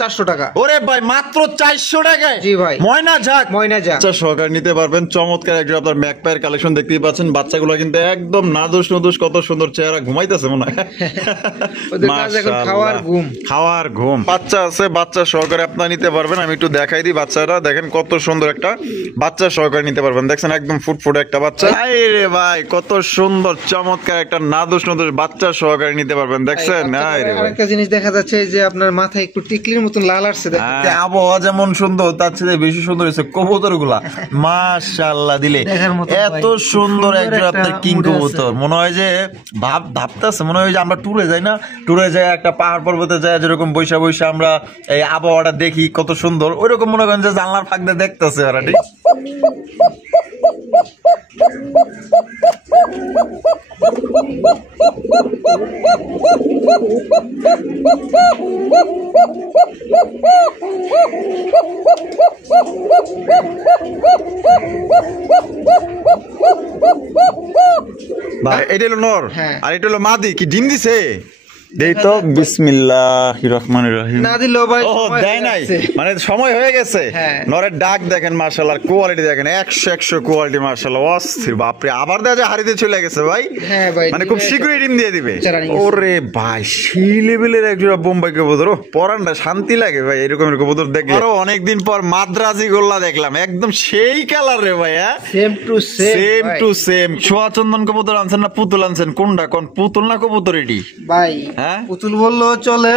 400 টাকা। ওরে ভাই মাত্র 400 টাকায়? জি ভাই, ময়না ঝাক বাচ্চা সহকারে নিতে পারবেন। চমৎকার একজন আপনার ম্যাকপাইয়ের কালেকশন দেখতেই পাচ্ছেন। বাচ্চাগুলো কিন্তু একদম নাদুস নদুস, কত সুন্দর চেহারা, ঘুমাইতেছে মনে হয়। খাওয়ার ঘুম বাচ্চা আছে, বাচ্চা সহকারে আপনারা নিতে পারবেন। আমি একটু দেখাই দিই বাচ্চারা, দেখেন কত সুন্দর একটা বাচ্চা সহকারে নিতে পারবেন। দেখছেন একদম ফুটফুটে একটা বাচ্চা। রে ভাই কত সুন্দর চমৎকার একটা নাদুস নদুস বাচ্চা সহকারে নিতে পারবেন। দেখছেন আরেকটা জিনিস দেখা যাচ্ছে যে আপনার মাথায় একটু টিকলির মতন লাল আসছে। আবহাওয়া যেমন সুন্দর তার চেয়ে বেশি সুন্দর হয়েছে কবুতর গুলা। মাশাআল্লাহ, দিলে এত সুন্দর একজন আপনার কিং কবুতর। মনে হয় যে ভাবতেছে, মনে হয় যে আমরা ট্যুরে যাই না, ট্যুরে যাই একটা পাহাড় পর্বতে যাই, যেরকম বৈশা বৈশা আমরা এই আবহাওয়াটা দেখি কত সুন্দর, ওইরকম মনে করেন যে জানলার ফাঁক দিয়ে দেখতেছে ওরা। ঠিক ভাই এটা হলো নর আর এটা হলো মাদি। কি ডিম দিছে? দেই তো, বিসমিল্লাহির রহমানির রহিম। না দিলো ভাই, দেয় নাই মানে সময় হয়ে গেছে। নরের ডাক দেখেন মাশাআল্লাহ, কোয়ালিটি দেখেন 100 কোয়ালিটি মাশাআল্লাহ, অস্থির। বাপরে, আবার দেখা যায় হারিতে চলে গেছে ভাই। হ্যাঁ ভাই, মানে খুব শীঘ্রই ডিম দিয়ে দিবে। ওরে ভাই, সেই লেভেলের একজন বোম্বাই কবুতর, পরানটা শান্তি লাগে ভাই এরকম কবুতর দেখলে। আরো অনেকদিন পর মাদ্রাজি গোল্লা দেখলাম, একদম সেই কালার রে ভাই। Same to same. ছোয়া চন্দন কবুতর আনছেন না পুতুল আনছেন? কোনটা কোন, পুতুল না কবুতর এটি ভাই? পুতুল বললো চলে,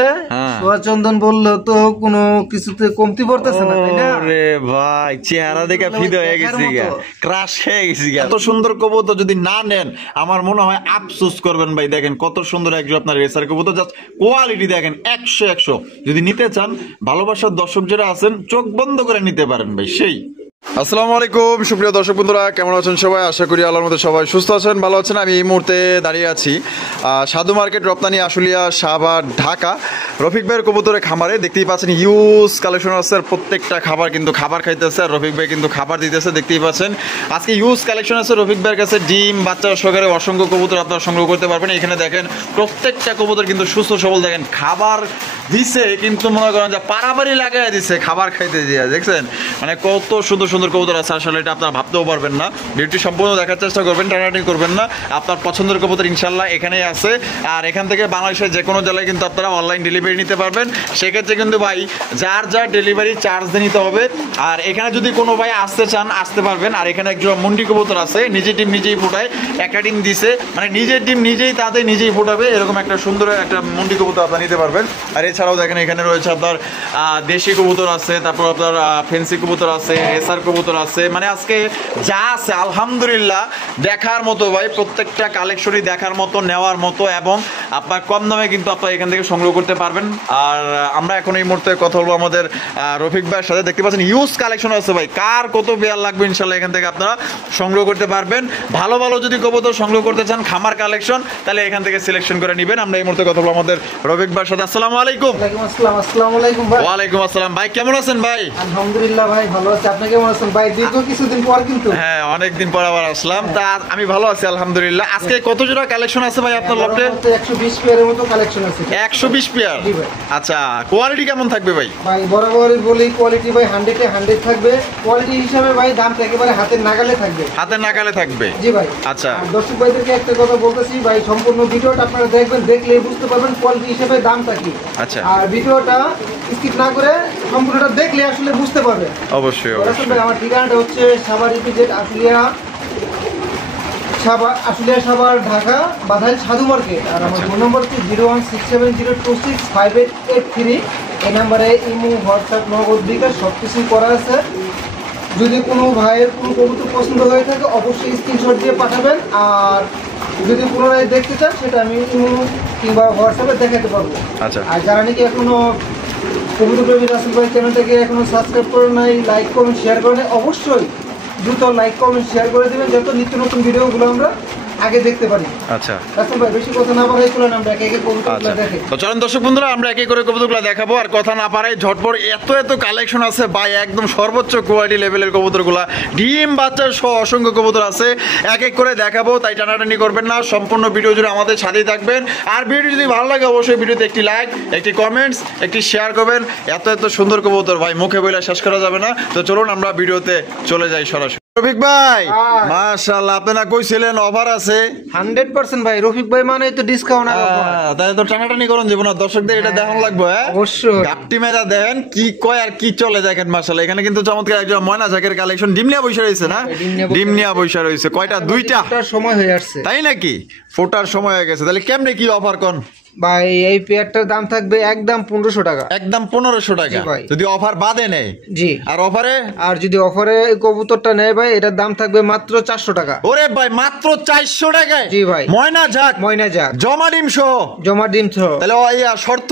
সোয়া চন্দন বললো তো কোনো কিছুতে কমতি পড়তেছে না, তাই না? রে ভাই চেহারা দেখে ফিদা হয়ে গেছি, ক্রাশ হয়ে গেছি। এত সুন্দর কবুতর যদি না নেন আমার মনে হয় আফসোস করবেন ভাই। দেখেন কত সুন্দর একজন আপনার রেসার কবুতর, জাস্ট কোয়ালিটি দেখেন 100। যদি নিতে চান, ভালোবাসার দর্শক যারা আছেন চোখ বন্ধ করে নিতে পারেন ভাই। সেই আসসালামু আলাইকুম সুপ্রিয় দর্শক বন্ধুরা, কেমন আছেন সবাই? আশা করি আল্লাহর মধ্যে সবাই সুস্থ আছেন, ভালো আছেন। আমি এই মুহূর্তে দাঁড়িয়ে আছি সাধু মার্কেট, রপ্তানি, আশুলিয়া, শাহবাগ, ঢাকা। রফিক ভাইয়ের কবুতরের খামারে দেখতেই পাচ্ছেন হিউজ কালেকশন আছে। আর প্রত্যেকটা খাবার কিন্তু খাবার খাইতেছে, আর রফিক ভাই কিন্তু খাবার দিতেছে, দেখতেই পাচ্ছেন। আজকে হিউজ কালেকশন আছে রফিক ভাইয়ের কাছে। ডিম বাচ্চা সহকারে অসংখ্য কবুতর আপনারা সংগ্রহ করতে পারবেন। এখানে দেখেন প্রত্যেকটা কবুতর কিন্তু সুস্থ সবল। দেখেন খাবার দিছে, কিন্তু মনে করেন যে পারাবারি লাগাই দিছে খাবার খাইতে দিয়ে। দেখছেন মানে কত সুন্দর সুন্দর কবুতর আছে। আসলে এটা আপনারা ভাবতেও পারবেন না। ভিডিওটি সম্পূর্ণ দেখার চেষ্টা করবেন, টানাটানি করবেন না। আপনার পছন্দের কবুতর ইনশাল্লাহ এখানেই আছে। আর এখান থেকে বাংলাদেশের যে কোনো জেলায় কিন্তু আপনারা অনলাইন ডেলিভারি নিতে পারবেন। সেক্ষেত্রে কিন্তু ভাই যার ডেলিভারি চার্জ দিয়ে নিতে হবে। আর এখানে যদি কোনো ভাই আসতে চান আসতে পারবেন। আর এখানে একজন মুন্ডি কবুতর আছে, নিজের ডিম নিজেই ফোটায়, একটা ডিম দিছে, মানে নিজের ডিম নিজেই তাদের নিজেই ফোটাবে, এরকম একটা সুন্দর একটা মুন্ডি কবুতর আপনারা নিতে পারবেন। আর এছাড়াও দেখেন এখানে রয়েছে আপনার দেশি কবুতর আছে, তারপর আপনার ফেন্সি কবুতর আছে, এসার কবুতর আছে। মানে আজকে যা আছে আলহামদুলিল্লাহ দেখার মতো ভাই, প্রত্যেকটা কালেকশনই দেখার মতো, নেওয়ার মতো, এবং আপনার কম দামে কিন্তু আপনার এখান থেকে সংগ্রহ করতে পারবেন। আর আমরা এখন এই মুহূর্তে কথা বলবো আমাদের রফিক ভাইয়ের সাথে। দেখতে পাচ্ছেন হিউজ কালেকশন আছে ভাই, কার কত পেয়ার লাগবে ইনশাল্লাহ এখান থেকে আপনারা সংগ্রহ করতে পারবেন। ভালো ভালো যদি কবুতর সংগ্রহ করতে চান, খামার কালেকশন, তাহলে এখান থেকে সিলেকশন করে নেবেন। আমরা এই মুহূর্তে কথা বলবো আমাদের রফিক ভাইয়ের সাথে। আসসালামু আলাইকুম। আসসালামু আলাইকুম ভাই। ওয়ালাইকুম আসসালাম ভাই, কেমন আছেন ভাই? আলহামদুলিল্লাহ ভাই ভালো আছি, আপনি কেমন আছেন ভাই? দীর্ঘ কিছুদিন পর কিন্তু। হ্যাঁ, অনেকদিন পর আবার আসলাম। তা আমি ভালো আছি আলহামদুলিল্লাহ। আজকে কত জোড়া কালেকশন আছে ভাই আপনার লটে? 120 পেয়ারের মতো কালেকশন আছে। 120 পেয়ার? জি ভাই। আচ্ছা, কোয়ালিটি কেমন থাকবে ভাই? ভাই বরাবরই বলি কোয়ালিটি ভাই 100 এ 100 থাকবে। কোয়ালিটি হিসাবে ভাই দামটা একেবারে হাতের নাগালে থাকবে। হাতের নাগালে থাকবে? জি ভাই। আচ্ছা, দর্শক ভাইদেরকে একটা কথা বলতেছি ভাই, সম্পূর্ণ ভিডিওটা আপনারা দেখবেন, দেখলেই বুঝতে পারবেন কোয়ালিটি হিসাবে দামটা কি। আচ্ছা, আর ভিডিওটা স্কিপ না করে সম্পূর্ণটা দেখলে আসলে বুঝতে পারবেন। অবশ্যই অবশ্যই। আমার ঠিকানাটা হচ্ছে সাভার ইপিজেড, আশুলিয়া সাভার, ঢাকা, বাধাইল সাধু মার্কেট। আর আমার ফোন নম্বর হচ্ছে 01670265883। এই নাম্বারে ইমো, হোয়াটসঅ্যাপ, নগদ, বিকাশ সব কিছুই করা আছে। যদি কোনো ভাইয়ের কোনো কবুতর পছন্দ হয়ে থাকে অবশ্যই স্ক্রিনশট দিয়ে পাঠাবেন। আর যদি পুনরায় দেখতে চান সেটা আমি ইমো কিংবা হোয়াটসঅ্যাপে দেখাতে পারবো। আচ্ছা, আর যারা নাকি এখনো কবুতর প্রেমী রাসেল ভাই চ্যানেলটাকে এখনো সাবস্ক্রাইব করে নাই, লাইক কমেন্ট শেয়ার করে নাই, অবশ্যই দ্রুত লাইক কমেন্ট শেয়ার করে দেবেন, যত নিত্য নতুন ভিডিওগুলো আমরা আগে দেখতে পারি। আচ্ছা রাসেল ভাই বেশি কথা না বাড়াই চলেন আমরা একে একে কবুতরগুলো দেখি। তো চলেন দর্শক বন্ধুরা আমরা একে করে কবুতরগুলো দেখাবো, আর কথা না পারাই ঝটপট এত কালেকশন আছে ভাই, একদম সর্বোচ্চ কোয়ালিটি লেভেলের কবুতরগুলা, ডিম বাচ্চা সহ অসংখ্য কবুতর আছে, এক এক করে দেখাবো। তাই টানাটানি করবেন না, সম্পূর্ণ ভিডিও জুড়ে আমাদের সাথেই থাকবেন। আর ভিডিও যদি ভালো লাগে অবশ্যই ভিডিওতে একটি লাইক, একটি কমেন্টস, একটি শেয়ার করবেন। এত সুন্দর কবুতর ভাই মুখে বলে শেষ করা যাবে না। তো চলুন আমরা ভিডিওতে চলে যাই সরাসরি। রফিক ভাই মাশাআল্লাহ, আপনারা কইছিলেন অফার আছে 100% ভাই। রফিক ভাই মানে তো ডিসকাউন্ট আর অফার, তাই তো টানাটানি করুন জীবন, দর্শকদের এটা দেখানো লাগবে। হ্যাঁ অবশ্যই গাপটি মেরা দেন কি কয় আর কি চলে, দেখেন মাশাআল্লাহ। এখানে কিন্তু চমৎকার একজন ময়না জাকের কালেকশন ডিমনিয়া বৈশা রয়েছে না, ডিমনিয়া বৈশা রয়েছে। কয়টা? দুইটা। সময় হয়ে আসছে তাই নাকি? ফোটার সময় হয়ে গেছে। তাহলে কেমনে কি অফার কোন ভাই? এই পেয়ারটার দাম থাকবে একদম 1500 টাকা। একদম 1500 টাকা যদি অফার বাদে নেয়। জি। আর অফারে? আর যদি অফারে কবুতরটা নেয় ভাই, এটার দাম থাকবে মাত্র 400 টাকা। ওরে ভাই মাত্র 400 টাকায়? জি ভাই। ময়না জাক জমা ডিম সহ? জমা ডিম সহ। তাহলে শর্ত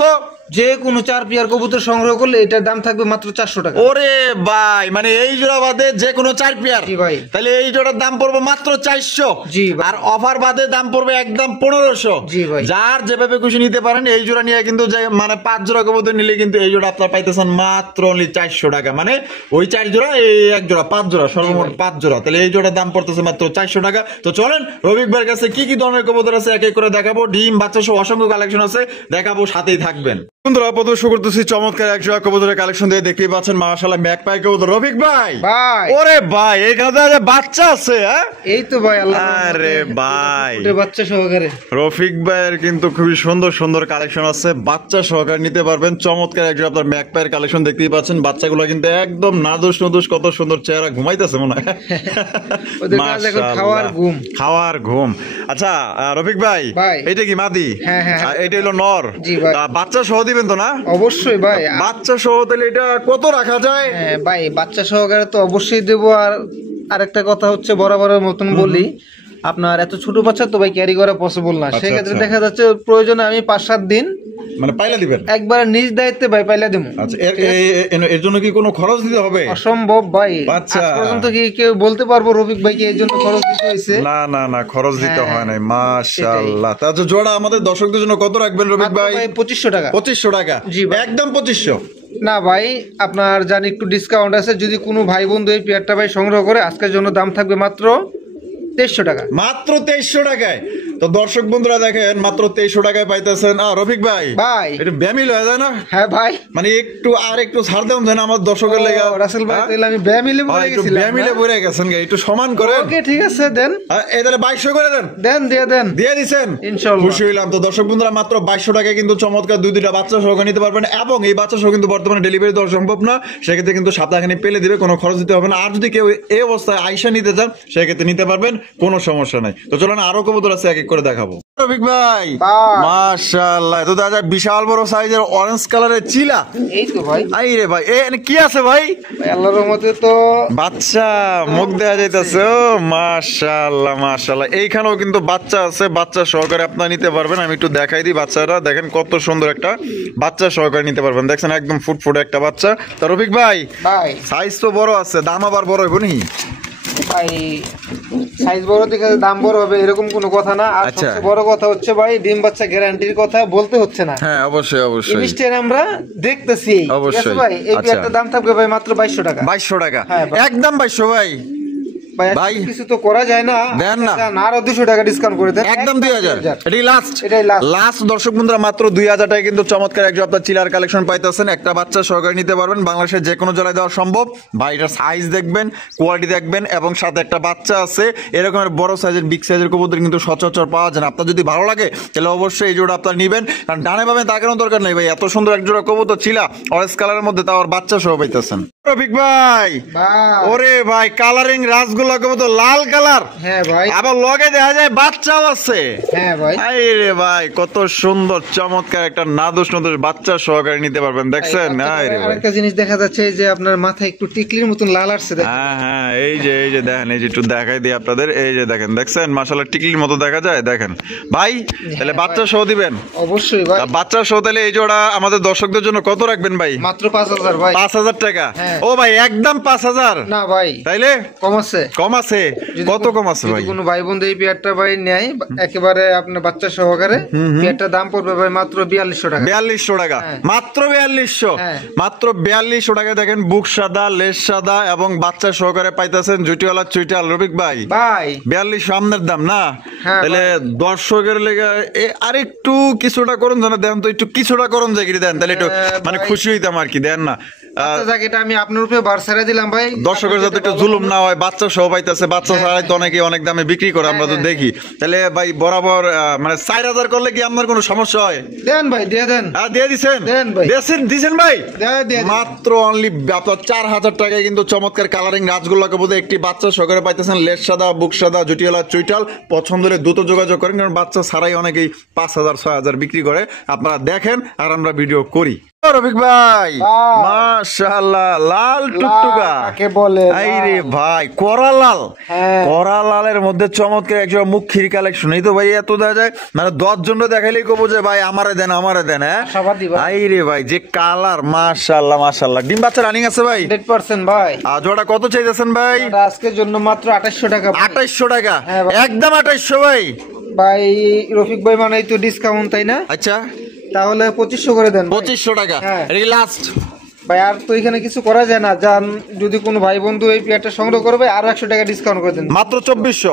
যে কোনো 4 পেয়ার কবুতর সংগ্রহ করলে এটার দাম থাকবে মাত্র 400 টাকা। ওরে ভাই মানে এই জোড়া বাদে যে কোনো 4 পেয়ার? জি ভাই। তাহলে এই জোড়ার দাম পড়বে মাত্র 400। জি ভাই। আর অফার বাদে দাম পড়বে একদম 1500। জি ভাই। যার যেভাবে খুশি নিতে পারেন। এই জোড়া নিয়ে কিন্তু যে মানে 5 জোড়া কবুতর নিলে কিন্তু এই জোড়া আপনারা পাইতেছেন মাত্র অনলি 400 টাকা। মানে ওই 4 জোড়া এই এক জোড়া 5 জোড়া, সর্বমোট 5 জোড়া। তাহলে এই জোড়ার দাম পড়তেছে মাত্র 400 টাকা। তো চলেন রফিক ভাইয়ের কাছে কি কি ধরনের কবুতর আছে এক এক করে দেখাবো। ডিম বাচ্চা সহ অসংখ্য কালেকশন আছে, দেখাবো, সাথেই থাকবেন। বন্ধুরা প্রথমে শুরু করতেছি চমৎকার এক জোড়া কবুতরের কালেকশন দিয়ে, দেখতেই পাচ্ছেন মাশাআল্লাহ ম্যাকপাই কবুতর। রফিক ভাই ওরে ভাই এখানে বাচ্চা আছে? হ্যাঁ এই তো ভাই আল্লাহ। আরে ভাই বাচ্চা সহকারে রফিক ভাইয়ের কিন্তু খুবই সুন্দর কালেকশন আছে, বাচ্চা সহকারে নিতে পারবেন। চমৎকার এক জোড়া আপনার ম্যাকপাইয়ের কালেকশন দেখতেই পাচ্ছেন। বাচ্চাগুলো কিন্তু একদম নাদুস কত সুন্দর চেহারা, ঘুমাইতেছে মনে হয়। খাওয়ার ঘুম। আচ্ছা রফিক ভাই এটা কি মাদি? এটা হলো নর। বাচ্চা সহ দিবেন তো না? অবশ্যই ভাই। বাচ্চা সহ তাহলে এটা কত রাখা যায়? ভাই বাচ্চা সহকারে তো অবশ্যই দেবো। আর আরেকটা কথা হচ্ছে বরাবরের মতন বলি, আপনার এত ছোট বাচ্চা তো ভাই ক্যারি করা পসিবল না। সেক্ষেত্রে দেখা যাচ্ছে প্রয়োজনে আমি 5-7 দিন মানে পাইলা দিবেন একবার নিজ দায়িত্বে ভাই পাইলা দেবো। আচ্ছা এর জন্য কি কোনো খরচ দিতে হবে? অসম্ভব ভাই। আচ্ছা আজ পর্যন্ত কি কেউ বলতে পারবো রফিক ভাই কি এর জন্য খরচ দিতে হয়েছে? না খরচ দিতে হয় নাই। মাশাআল্লাহ। তাহলে জোড়া আমাদের দর্শকদের জন্য কত রাখবেন রফিক ভাই? 2500 টাকা। 2500 টাকা? জি একদম 2500 না ভাই, আপনার জানি একটু ডিসকাউন্ট আছে। যদি কোনো ভাই বন্ধু এই পেয়ারটা ভাই সংগ্রহ করে আজকের জন্য দাম থাকবে মাত্র 2300 টাকা। মাত্র 2300 টাকায়? তো দর্শক বন্ধুরা দেখেন মাত্র 2300 টাকায় পাইতেছেন। রফিক ভাই এটা ব্যামিল হয়ে যায় না? হ্যাঁ ভাই, মানে একটু ছাড় দেন যেন আমার দর্শকের লেগে। রাসেল ভাই তাহলে আমি ব্যামিলে পড়ে গেছিলাম। ব্যামিলে পড়ে গেছেন, একটু সমান করেন। ওকে ঠিক আছে দেন। এই তাহলে 2200 করে দেন। দিয়ে দিছেন ইনশাআল্লাহ। খুশি হইলাম। তো দর্শক বন্ধুরা মাত্র 2200 টাকায় কিন্তু চমৎকার দুইটা বাচ্চা সহ নিতে পারবেন। এবং এই বাচ্চা সহ কিন্তু বর্তমানে ডেলিভারি দেওয়া সম্ভব না, সেক্ষেত্রে কিন্তু সপ্তাহখানি পেলে দিবে, কোনো খরচ দিতে হবে না। আর যদি কেউ এই অবস্থায় আইসা নিতে চান সেক্ষেত্রে নিতে পারবেন, কোনো সমস্যা নাই। তো চলুন আরো কবুতর আছে এক এক করে দেখাবো। রফিক ভাই মাশাআল্লাহ, তো দাদা বিশাল বড় সাইজের অরেঞ্জ কালারের চিলা। এই তো ভাই। আই রে ভাই এখানে কি আছে ভাই? আল্লাহর রহমতে তো বাচ্চা মুখ দেখা যাইতেছে। ও মাশাআল্লাহ। এইখানেও কিন্তু বাচ্চা আছে, বাচ্চা সহকারে আপনারা নিতে পারবেন। আমি একটু দেখাই দিই বাচ্চাটা, দেখেন কত সুন্দর একটা বাচ্চা সহকারে নিতে পারবেন। দেখছেন একদম ফুটফুটে একটা বাচ্চা। তো রফিক ভাই সাইজ তো বড় আছে, দাম আবার বড় হইব নি ভাই? সাইজ বড় দেখে দাম বড় হবে এরকম কোনো কথা না। আর সবচেয়ে বড় কথা হচ্ছে ভাই ডিম বাচ্চা গ্যারান্টির কথা বলতে হচ্ছে না। হ্যাঁ অবশ্যই ইনস্ট্যান্ট আমরা দেখতেছি। অবশ্যই ভাই এই পেয়ারটার দাম থাকবে ভাই মাত্র 2200 টাকা। 2200 টাকা? একদম 2200 ভাই। ভাই কিছু তো করা যায় না, দেন না আরো 200 টাকা ডিসকাউন্ট করে দেন, একদম 2000। এটাই লাস্ট দর্শক বন্ধুরা মাত্র 2000 টাকায় কিন্তু চমৎকার একজন আপনার চিলার কালেকশন পাইতেছেন। একটা বাচ্চা সহকারে নিতে পারবেন, বাংলাদেশের যে কোনো জেলায় দেওয়া সম্ভব। ভাই এটার সাইজ দেখবেন, কোয়ালিটি দেখবেন, এবং সাথে একটা বাচ্চা আছে। এরকমের বড় সাইজের বিগ সাইজের কবুতর কিন্তু সচরাচর পাওয়া যায় না। আপনার যদি ভালো লাগে তাহলে অবশ্যই এই জোড়া আপনার নিবেন, কারণ ডানে বামে তাকানোর দরকার নেই ভাই। এত সুন্দর এক জোড়া কবুতর চিলা অরেঞ্জ কালারের মধ্যে, তাও বাচ্চা সহ পাইতেছেন। রফিক ভাই ওরে ভাই কালারিং রাসগোল্লা কবুতর লাল কালার। হ্যাঁ ভাই, আবার লগে দেখা যায় বাচ্চাও আছে। হ্যাঁ ভাই। আরে ভাই কত সুন্দর চমৎকার একটা নাদুস বাচ্চা সহকারে নিতে পারবেন। দেখছেন আরেকটা জিনিস দেখা যাচ্ছে যে আপনার মাথায় একটু টিকলির মতন লাল আসছে। হ্যাঁ এই যে দেখেন, এই যে একটু দেখাই দিই আপনাদের। এই যে দেখেন, দেখছেন মাশাআল্লাহ টিকলির মতো দেখা যায়। দেখেন ভাই তাহলে বাচ্চা সহ দিবেন? অবশ্যই ভাই। বাচ্চা সহ তাহলে এই জোড়া আমাদের দর্শকদের জন্য কত রাখবেন ভাই? মাত্র 5000 ভাই। 5000 টাকা? ও ভাই একদম 5000 না ভাই, তাইলে কম আছে। কম আছে, কত কম আছে ভাই? কোনো ভাই বন্ধু এই পেয়ারটা ভাই নেয় একেবারে আপনার বাচ্চা সহকারে, পেয়ারটার দাম পড়বে ভাই মাত্র 4200 টাকা। 4200 টাকা, মাত্র 4200, মাত্র 4200 টাকা। দেখেন বুক সাদা, লেজ সাদা এবং বাচ্চা সহকারে পাইতেছেন জুটিওয়ালা চুইটাল। রফিক ভাই 4200 আমনের দাম না? তাহলে দর্শকের লেগে আরেকটু কিছুটা করুন, জানা দেন তো, একটু কিছুটা করুন জায়গা দেন, তাহলে একটু মানে খুশি হইতাম আর কি। দেন না, এটা আমি আপনার উপরে বার ছেড়ে দিলাম ভাই, দর্শকের যাতে একটু জুলুম না হয়। বাচ্চা সহ পাইতেছে, বাচ্চা ছাড়াই তো অনেকে অনেক দামে বিক্রি করে, আমরা তো দেখি। তাহলে ভাই বরাবর মানে 4000 করলে কি আপনার কোনো সমস্যা হয়? দেন ভাই, দিয়ে দেন। দিয়ে দিছেন, দেন ভাই, দিছেন ভাই। মাত্র অনলি আপনার 4000 টাকায় কিন্তু চমৎকার কালারিং রাজগোল্লাকে বোধহয় একটি বাচ্চা সহকারে পাইতেছেন। লেজ সাদা, বুক সাদা, জুটিওয়ালা চুইটাল। পছন্দ হলে দ্রুত যোগাযোগ করেন, কারণ বাচ্চা ছাড়াই অনেকেই 5000 6000 বিক্রি করে। আপনারা দেখেন আর আমরা ভিডিও করি। রফিক ভাই মাশাআল্লাহ, লাল টুকটুকা কাকে বলে? আইরে ভাই করা লাল, করা লালের মধ্যে চমৎকার একজন মুখির কালেকশন। এই তো ভাই এত দেখা যায়, মানে 10 জন দেখাইলেই কব যে ভাই আমারে দেন, আমারে দেন। হ্যাঁ আইরে ভাই যে কালার, মাশাআল্লাহ মাশাআল্লাহ। ডিম বাচ্চা রানিং আছে ভাই 100% ভাই। আর জোড়া কত চাইতেছেন ভাই? আজকের জন্য মাত্র 2800 টাকা। 2800 টাকা, একদম 2800 ভাই। ভাই রফিক ভাই মানে তো ডিসকাউন্ট, তাই না? আচ্ছা তাহলে 2500 করে দেন। 2500 টাকা, এটা লাস্ট ভাই। আর তো এখানে কিছু করা যায় না, জান যদি কোনো ভাই বন্ধু এই পেয়ারটা সংগ্রহ করবে আরো 100 টাকা ডিসকাউন্ট করে দেন। মাত্র 2400,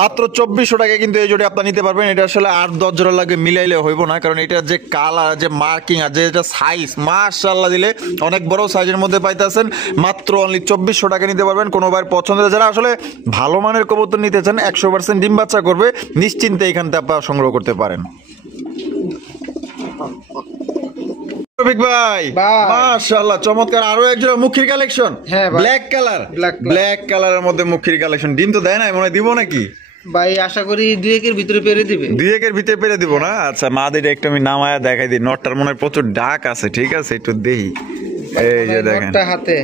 মাত্র 2400 টাকা কিন্তু এই জোড়া আপনি নিতে পারবেন। এটা আসলে 8-10 জোড়া লাগে মিলাইলে হইব না, কারণ এটা যে কালার, যে মার্কিং আর যে এটা সাইজ, মাশাআল্লাহ দিলে অনেক বড় সাইজের মধ্যে পাইতেছেন। মাত্র অনলি 2400 টাকা নিতে পারবেন। কোনো ভাইয়ের পছন্দের, যারা আসলে ভালো মানের কবুতর নিতে চান, 100% ডিম বাচ্চা করবে, নিশ্চিন্তে এখান থেকে আপনারা সংগ্রহ করতে পারেন। রফিক ভাই মাশাআল্লাহ চমৎকার আরো একজোড়া মুখির কালেকশন, ব্ল্যাক কালার, ব্ল্যাক কালারের মধ্যে মুখির কালেকশন। ডিম তো দেয় না, মনে হয় দিব নাকি ভাই? আশা করি 2 একের ভিতরে পেরে দিবে। 2 একের ভিতরে পেরে দিব না? আচ্ছা মাদিটা একটু আমি নামায়া দেখাই দিই। নটটার মনে হয় প্রচুর ডাক আছে, ঠিক আছে একটু দেখি। এই যে দেখেন হাতে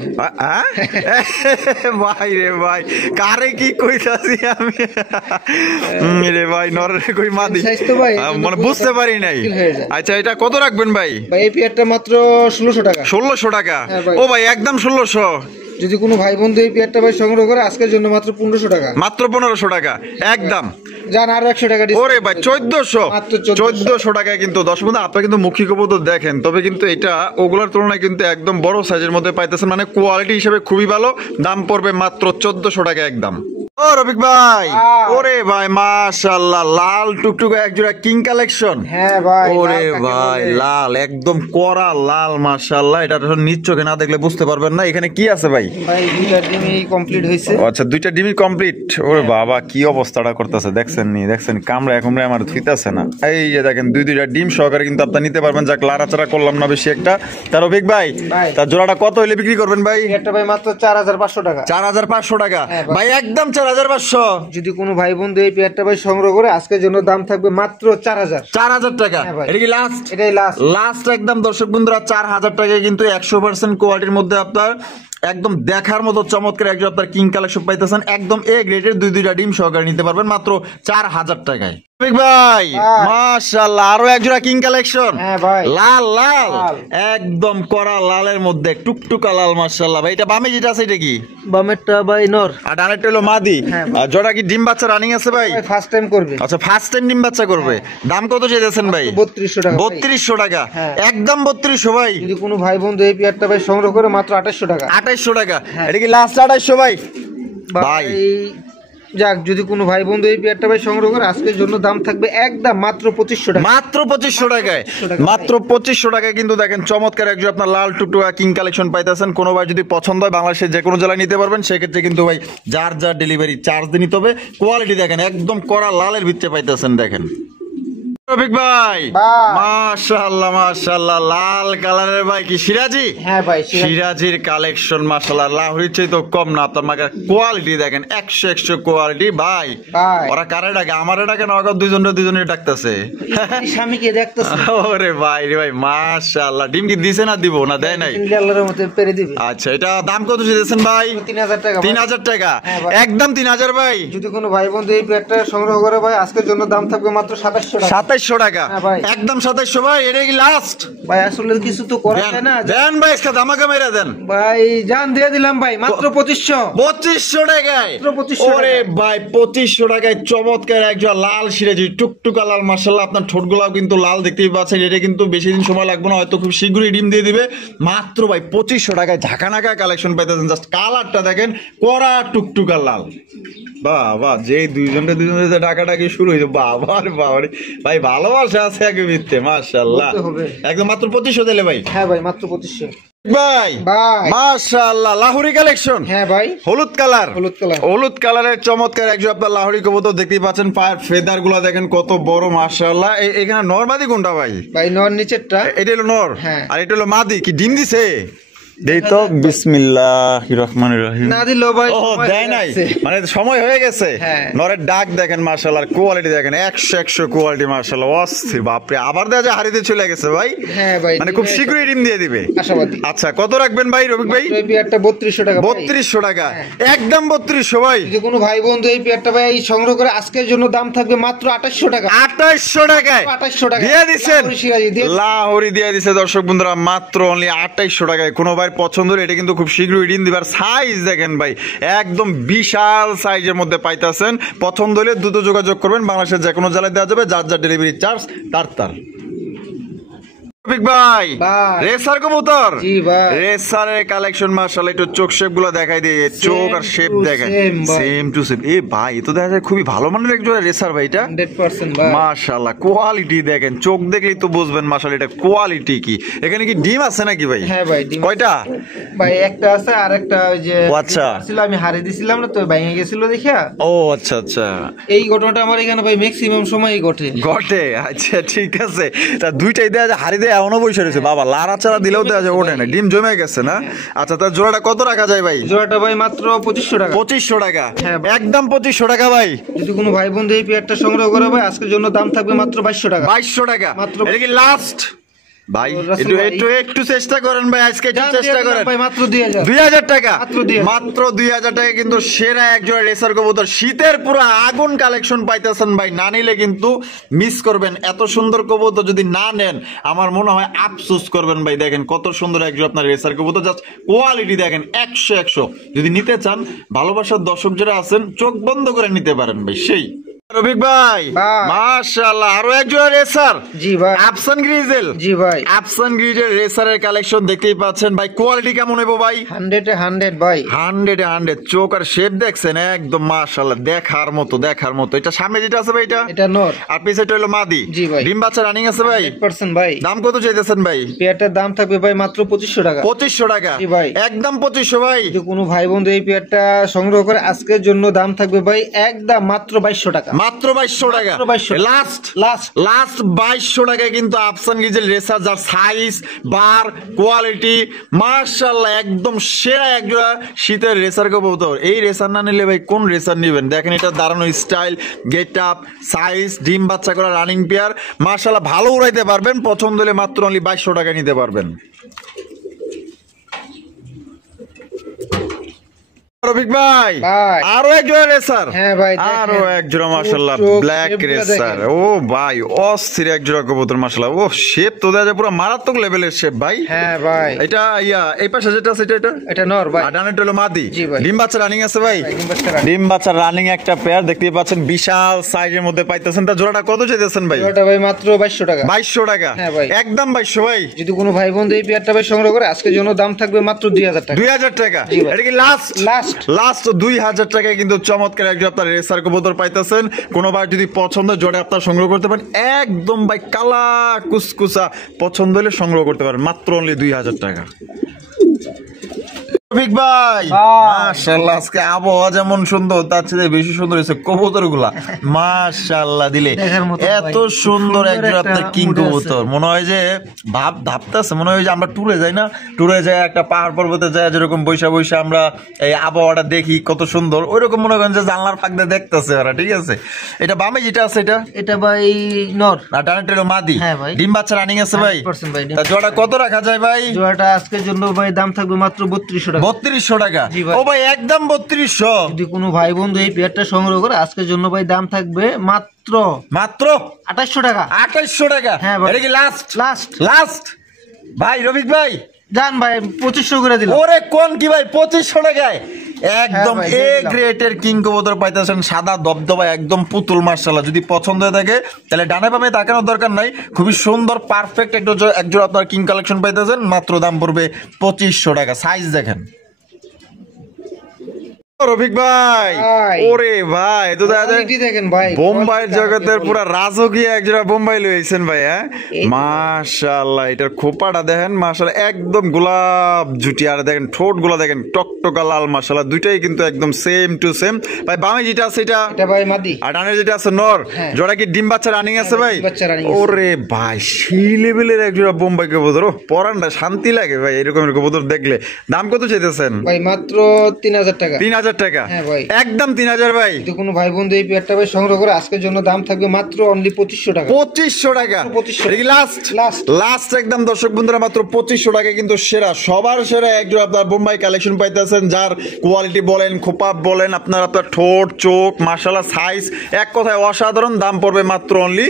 ভাই রে ভাই, কারে কি কইতাছি আমি রে ভাই, নরের কই মাদি মানে বুঝতে পারি নাই। আচ্ছা এটা কত রাখবেন ভাই? ভাই এই পেয়ারটা মাত্র 1600 টাকা। 1600 টাকা? ও ভাই একদম 1600। যদি কোনো ভাই বন্ধু এই পেয়ারটা ভাই সংগ্রহ করে আজকের জন্য মাত্র 1500 টাকা। মাত্র 1500 টাকা একদম। জান আরো 100 টাকা ডিসকাউন্ট। ওরে ভাই 1400 টাকায় কিন্তু 10 বন্ধু আপনারা কিন্তু মুখী কবুতর দেখেন, তবে কিন্তু এটা ওগুলোর তুলনায় কিন্তু একদম বড় সাইজের মধ্যে পাইতেছেন, মানে কোয়ালিটি হিসেবে খুবই ভালো। দাম পড়বে মাত্র 1400 টাকা একদম। ও রফিক ভাই, ওরে ভাই মাশাআল্লাহ, লাল টুকটুকে একজোড়া কিং কালেকশন। হ্যাঁ ভাই, ওরে ভাই লাল, একদম কড়া লাল মাশাআল্লাহ। এটা নিজ চোখে না দেখলে বুঝতে পারবেন না। এখানে কি আছে ভাই? ভাই 2টা ডিমই কমপ্লিট হইছে। আচ্ছা 2টা ডিমই কমপ্লিট। ওরে বাবা কি অবস্থাটা করতেছে দেখছেন নি, দেখছেন কামড়া এখনরে আমার থুইতাছে না। এই যে দেখেন 2টা ডিম সহকারে কিন্তু আপনি নিতে পারবেন। যাক লাড়াচাড়া করলাম না বেশি একটা। তার রফিক ভাই তার জোড়াটা কত হইলে বিক্রি করবেন ভাই? এটা ভাই মাত্র 4500 টাকা। 4500 টাকা ভাই, একদম 4500। যদি কোনো ভাই বন্ধু এই পেয়ারটা ভাই সংগ্রহ করে আজকের জন্য দাম থাকবে মাত্র 4000 টাকা। এটা কি লাস্ট? এটাই লাস্ট, লাস্ট একদম। দর্শক বন্ধুরা 4000 টাকায় কিন্তু 100% কোয়ালিটির মধ্যে আপনার একদম দেখার মতো চমৎকার একজন আপনার কিং কালেকশন পাইতেছেন। একদম এ গ্রেডের 2টা ডিম সহকারে নিতে পারবেন মাত্র 4000 টাকায়। ভাই মাশাআল্লাহ আরো একজোড়া কিং কালেকশন, লাল লাল একদম কড়া লালের মধ্যে টুকটুকা লাল মাশাআল্লাহ। ভাই এটা বামে যেটা আছে এটা কি? বামেরটা ভাই নর আর ডানেরটা হলো মাদি। আর জোড়া কি ডিম বাচ্চা রানিং আছে ভাই? ফার্স্ট টাইম করবে। আচ্ছা ফার্স্ট টাইম ডিম বাচ্চা করবে। দাম কত চাইতেছেন ভাই? 3200 টাকা। 3200 টাকা একদম 3200 ভাই। যদি কোনো ভাই বন্ধু এই পেয়ারটা ভাই সংগ্রহ করে মাত্র 2800 টাকা। 2800 টাকা। এটা কি লাস্ট 2800 ভাই? ভাই যাক যদি কোনো ভাই বন্ধু এই পেয়ারটা ভাই সংগ্রহ করে আজকের জন্য দাম থাকবে একদম মাত্র 2500 টাকা। মাত্র 2500 টাকায়, মাত্র 2500 টাকায় কিন্তু দেখেন চমৎকার একজন আপনার লাল টুকটুকা কিং কালেকশন পাইতেছেন। কোনো ভাই যদি পছন্দ হয় বাংলাদেশের যে কোনো জেলায় নিতে পারবেন। সেক্ষেত্রে কিন্তু ভাই যার যার ডেলিভারি চার্জ দিয়ে নিতে হবে। কোয়ালিটি দেখেন একদম কড়া লালের ভিতরে পাইতেছেন। দেখেন রফিক ভাই মাশাআল্লাহ মাশাআল্লাহ, লাল কালারের ভাই কি সিরাজি? হ্যাঁ ভাই সিরাজির কালেকশন মাশাআল্লাহ, লাহোরির চেয়ে তো কম না। আপনার মাকে কোয়ালিটি দেখেন 100 কোয়ালিটি ভাই। ওরা কারে ডাকে? আমারে ডাকে না? ওরা দুজনে ডাকতেছে, স্বামীকে দেখতেছে। ওরে ভাই রে ভাই মাশাআল্লাহ। ডিম কি দিছে না দিব না? দেয় নাই, আল্লাহর মতে পেরে দিবে। আচ্ছা এটা দাম কত দিয়েছেন ভাই? 3000 টাকা। 3000 টাকা একদম 3000 ভাই। যদি কোনো ভাই বন্ধু এই পেয়ারটা সংগ্রহ করে ভাই আজকের জন্য দাম থাকবে মাত্র 2700 টাকা। 2700 টাকা একদম 2700 ভাই, এটা কি লাস্ট ভাই? আসলে কিছু তো করা যায় না। দেন ভাই, আজকে ধামাকা মেরে দেন ভাই, জান দিয়ে দিলাম ভাই, মাত্র 2500 টাকায়। 2500 ওরে ভাই 2500 টাকায় চমৎকার একজন লাল সিরাজি টুকটুকা লাল, মাশাআল্লাহ আপনার ঠোঁটগুলাও কিন্তু লাল দেখতেই পাচ্ছেন। এটা কিন্তু বেশি দিন সময় লাগবে না, হয়তো খুব শীঘ্রই ডিম দিয়ে দিবে। মাত্র ভাই 2500 টাকায় ঝাঁকা নাকা কালেকশন পাইতেছেন। জাস্ট কালারটা দেখেন, কড়া টুকটুকা লাল। বাহ বাহ, যে দুইজনে ডাকাডাকি শুরু হয়েছে, বাবা রে বাবা রে ভাই, ভালোবাসা আছে আগে ভিত্তে, মাশাআল্লাহ একদম। মাত্র 2500 দিলে ভাই? হ্যাঁ ভাই, মাত্র 2500 ভাই। মাশাআল্লাহ, লাহোরি কালেকশন। হ্যাঁ ভাই, হলুদ কালারের চমৎকার একজন আপনার লাহোরি কবুতর দেখতেই পাচ্ছেন। পায়ের ফেদার গুলা দেখেন কত বড়, মাশাআল্লাহ। এখানে নর মাদি কোনটা ভাই? ভাই নর নিচেরটা, এটা হলো নর। হ্যাঁ। আর এটা হলো মাদি। কি ডিম দিছে? দেই তো, বিসমিল্লাহির রহমানির রহিম। না দিলো ভাই, ও দেয় নাই, মানে সময় হয়ে গেছে। নরের ডাক দেখেন মাশাআল্লাহ, কোয়ালিটি দেখেন 100 কোয়ালিটি, মাশাআল্লাহ অস্থির। বাপরে, আবার দেখা যায় হারিতে চলে গেছে ভাই। হ্যাঁ ভাই, মানে খুব শীঘ্রই ডিম দিয়ে দিবে আশাবাদী। আচ্ছা, কত রাখবেন ভাই রবিক ভাই? এই পেয়ারটা 3200 টাকা। 3200 টাকা একদম 3200 ভাই। যদি কোনো ভাই বন্ধু এই পেয়ারটা ভাই সংগ্রহ করে, আজকের জন্য দাম থাকবে মাত্র 2800 টাকা। 2800 টাকায় 2800 টাকা দিয়ে দিবেন। লাহোরি দিয়ে দিছে দর্শক বন্ধুরা, মাত্র অনলি 2800 টাকায়। কোনো ভাই পছন্দ, এটা কিন্তু খুব শীঘ্রই ডিম দিবার। সাইজ দেখেন ভাই, একদম বিশাল সাইজের মধ্যে পাইতাছেন। পছন্দ হলে দ্রুত যোগাযোগ করবেন, বাংলাদেশের যে কোনো জেলায় দেওয়া যাবে, যার যার ডেলিভারি চার্জ তার। ভাই রেসার কবুতর, রেসারের কালেকশন মাশাআল্লাহ। একটু চোখ শেপ গুলো দেখাই দিয়ে, চোখ আর শেপ দেখেন সেম টু সেম। এ ভাই, তো দেখা যায় খুবই ভালো মানের একজন রেসার ভাই, এটা 100% ভাই। মাশাআল্লাহ, কোয়ালিটি দেখেন, চোখ দেখলেই তো বুঝবেন মাশাআল্লাহ এটা কোয়ালিটি কি। এখানে কি ডিম আছে নাকি ভাই? হ্যাঁ ভাই, ডিম কয়টা ভাই? একটা আছে, আর একটা ওই যে আচ্ছা ছিল, আমি হারিয়ে দিছিলাম না, তো ভেঙে গেছিল দেখিয়া। ও আচ্ছা আচ্ছা, এই ঘটনাটা আমার এখানে ভাই ম্যাক্সিমাম সময়ই ঘটে। আচ্ছা ঠিক আছে। তা দুইটাই দেয়া যায়, হারিয়ে দেয়া এমনও বসে রয়েছে বাবা, লাড়া চাড়া দিলেও দেওয়া যায়, ওঠে না, ডিম জমে গেছে না। আচ্ছা, তার জোড়াটা কত রাখা যায় ভাই? জোড়াটা ভাই মাত্র 2500 টাকা। 2500 টাকা একদম 2500 টাকা ভাই। যদি কোনো ভাই বন্ধু এই পেয়ারটা সংগ্রহ করে ভাই, আজকের জন্য দাম থাকবে মাত্র 2200 টাকা। 2200 টাকা মাত্র। এটা কি লাস্ট ভাই? একটু চেষ্টা করেন ভাই, আজকে একটু চেষ্টা করেন ভাই। মাত্র 2000 টাকা, মাত্র 2000 টাকা কিন্তু সেরা একজোড়া রেসার কবুতর। শীতের পুরো আগুন কালেকশন পাইতেছেন ভাই, না নিলে কিন্তু মিস করবেন। এত সুন্দর কবুতর যদি না নেন, আমার মনে হয় আফসোস করবেন ভাই। দেখেন কত সুন্দর একজন আপনার রেসার কবুতর, জাস্ট কোয়ালিটি দেখেন 100। যদি নিতে চান, ভালোবাসার দর্শক যারা আছেন, চোখ বন্ধ করে নিতে পারেন ভাই। সেই রফিক ভাই মাশাআল্লাহ, আরো একজন রেসার। জি ভাই, আফসান গ্রিজেল। জি ভাই, আফসান গ্রিজেল রেসারের কালেকশন দেখতেই পাচ্ছেন ভাই। কোয়ালিটি কেমন হইব ভাই? 100 ভাই, 100 চোখ আর শেপ দেখছেন একদম মাশাআল্লাহ, দেখার মতো। এটা সামনে যেটা আছে ভাই, এটা নর, আর পিছনেটা হলো মাদি। জি ভাই, ডিম বাচ্চা রানিং আছে ভাই 100% ভাই। দাম কত চাইতেছেন ভাই? পেয়ারটার দাম থাকবে ভাই মাত্র 2500 টাকা। 2500 টাকা? জি ভাই, একদম 2500 ভাই। যদি কোনো ভাই বন্ধু এই পেয়ারটা সংগ্রহ করে, আজকের জন্য দাম থাকবে ভাই একদম মাত্র 2200 টাকা। মাত্র 2200 টাকা লাস্ট 2200 টাকায় কিন্তু আফসান গ্রিজেল রেসার, যার সাইজ বার কোয়ালিটি মাশাআল্লাহ একদম সেরা একজোড়া শীতের রেসার কবুতর। এই রেসার না নিলে ভাই কোন রেসার নেবেন? দেখেন এটা দাঁড়ানো স্টাইল, গেট আপ, সাইজ, ডিম বাচ্চা করা রানিং পেয়ার, মাশাআল্লাহ ভালো উড়াইতে পারবেন। পছন্দ হলে মাত্র অনলি 2200 টাকা নিতে পারবেন। রফিক ভাই আরো এক জোড়া রেসার। হ্যাঁ ভাই, আরো এক জোড়া মাশাআল্লাহ ব্ল্যাক রেসার। ও ভাই অস্থির এক জোড়া কবুতর মাশাআল্লাহ। ও শেপ তো দেখা যায় পুরো মারাত্মক লেভেলের শেপ ভাই। হ্যাঁ ভাই, এটা এই পাশে যেটা আছে এটা নর ভাই, আর ডানেরটা হলো মাদি। ডিম বাচ্চা রানিং আছে ভাই? ডিম বাচ্চা রানিং একটা পেয়ার দেখতেই পাচ্ছেন, বিশাল সাইজের মধ্যে পাইতেছেন। তা জোড়াটা কত চাইতেছেন ভাই? জোড়াটা ভাই মাত্র 2200 টাকা। 2200 টাকা? হ্যাঁ ভাই, একদম 2200 ভাই। যদি কোনো ভাই বন্ধু এই পেয়ারটা ভাই সংগ্রহ করে, আজকের জন্য দাম থাকবে মাত্র 2000 টাকা। 2000 টাকা? এটা কি লাস্ট 2000 টাকায় কিন্তু চমৎকার একজন আপনার রেসার কবুতর পাইতেছেন। কোনোবার যদি পছন্দ জোড়া আপনার সংগ্রহ করতে পারেন, একদম ভাই কালা কুসকুসা, পছন্দ হলে সংগ্রহ করতে পারেন মাত্র অনলি 2000 টাকা। রফিক ভাই মাশাআল্লাহ, আজকে আবহাওয়া যেমন সুন্দর, তার চেয়ে বেশি সুন্দর হয়েছে কবুতর গুলা মাশাআল্লাহ। দিলে এত সুন্দর একজন আপনার কিং কবুতর, মনে হয় যে ভাবতেছে, মনে হয় যে আমরা ট্যুরে যাই না, ট্যুরে যাই একটা পাহাড় পর্বতে যাই, যেরকম বৈশা আমরা এই আবহাওয়াটা দেখি কত সুন্দর, ওইরকম মনে করেন যে জানলার পাক দিয়ে দেখতেছে ওরা। ঠিক আছে, এটা বামে যেটা আছে এটা ভাই নর, আর ডানেরটা হলো মাদি। হ্যাঁ ভাই, ডিম বাচ্চা রানিং আছে ভাই? জোড়াটা কত রাখা যায় ভাই? জোড়াটা আজকের জন্য ভাই দাম থাকবে মাত্র 3200 টাকা। 3200 টাকা? ও ভাই একদম 3200। যদি কোনো ভাই বন্ধু এই পেয়ারটা সংগ্রহ করে, আজকের জন্য ভাই দাম থাকবে মাত্র মাত্র মাত্র 2800 টাকা। 2800 টাকা। হ্যাঁ ভাই। এটা কি লাস্ট? লাস্ট লাস্ট ভাই রফিক ভাই জান ভাই 2500 করে দিলাম। ওরে কোন কি ভাই 2500 টাকায় একদম হ্যাঁ ভাই, এ দিয়ে দিলাম। গ্রেটের কিং কবুতর পাইতেছেন, সাদা দবদবা একদম পুতুল মাশাআল্লাহ। যদি পছন্দ হয়ে থাকে তাহলে ডানে বামে তাকানোর দরকার নাই, খুবই সুন্দর পারফেক্ট একজোড়া আপনার কিং কালেকশন পাইতেছেন। মাত্র দাম পড়বে 2500 টাকা। সাইজ দেখেন রফিক ভাই। ভাই। ওরে ভাই তো দেখা যায় কোয়ালিটি দেখেন ভাই, বোম্বাই কোয়ালিটি জগতের আপনি পুরা রাজকীয় একজোড়া বোম্বাই লইছেন ভাই। হ্যাঁ এই তো। মাশাআল্লাহ, এটার খোপাটা দেখেন মাশাআল্লাহ একদম গোলাপ জুটি, আর দেখেন ঠোঁট গুলা দেখেন টকটকা লাল মাশাআল্লাহ, দুইটাই কিন্তু একদম সেম টু সেম। ভাই বামে যেটা আছে এটা এটা ভাই মাদি। আর ডানে যেটা আছে নর, হ্যাঁ। জোড়া কি ডিম বাচ্চা রানিং আছে ভাই? ডিম বাচ্চা running আছে। ওরে ভাই সেই লেভেলের একজোড়া বোম্বাই কবুতর, ও পরানটা শান্তি লাগে ভাই এরকমের কবুতর দেখলে। দাম কত চাইতেছেন? ভাই মাত্র 3000 টাকা। 3000 টাকা। হ্যাঁ ভাই। একদম 3000 ভাই। যদি কোনো ভাই বন্ধু এই পেয়ারটা ভাই সংগ্রহ করে আজকের জন্য দাম থাকবে মাত্র অনলি 2500 টাকা। 2500 টাকা। 2500 এটা কি লাস্ট? লাস্ট। লাস্ট একদম দর্শক বন্ধুরা, মাত্র 2500 টাকা কিন্তু সেরা, সবার সেরা একজন আপনার বোম্বাই কালেকশন পাইতেছেন, যার কোয়ালিটি বলেন, খোপা বলেন, আপনার ঠোঁট চোখ মাশাআল্লাহ সাইজ এক কথায় অসাধারণ। দাম পড়বে মাত্র অনলি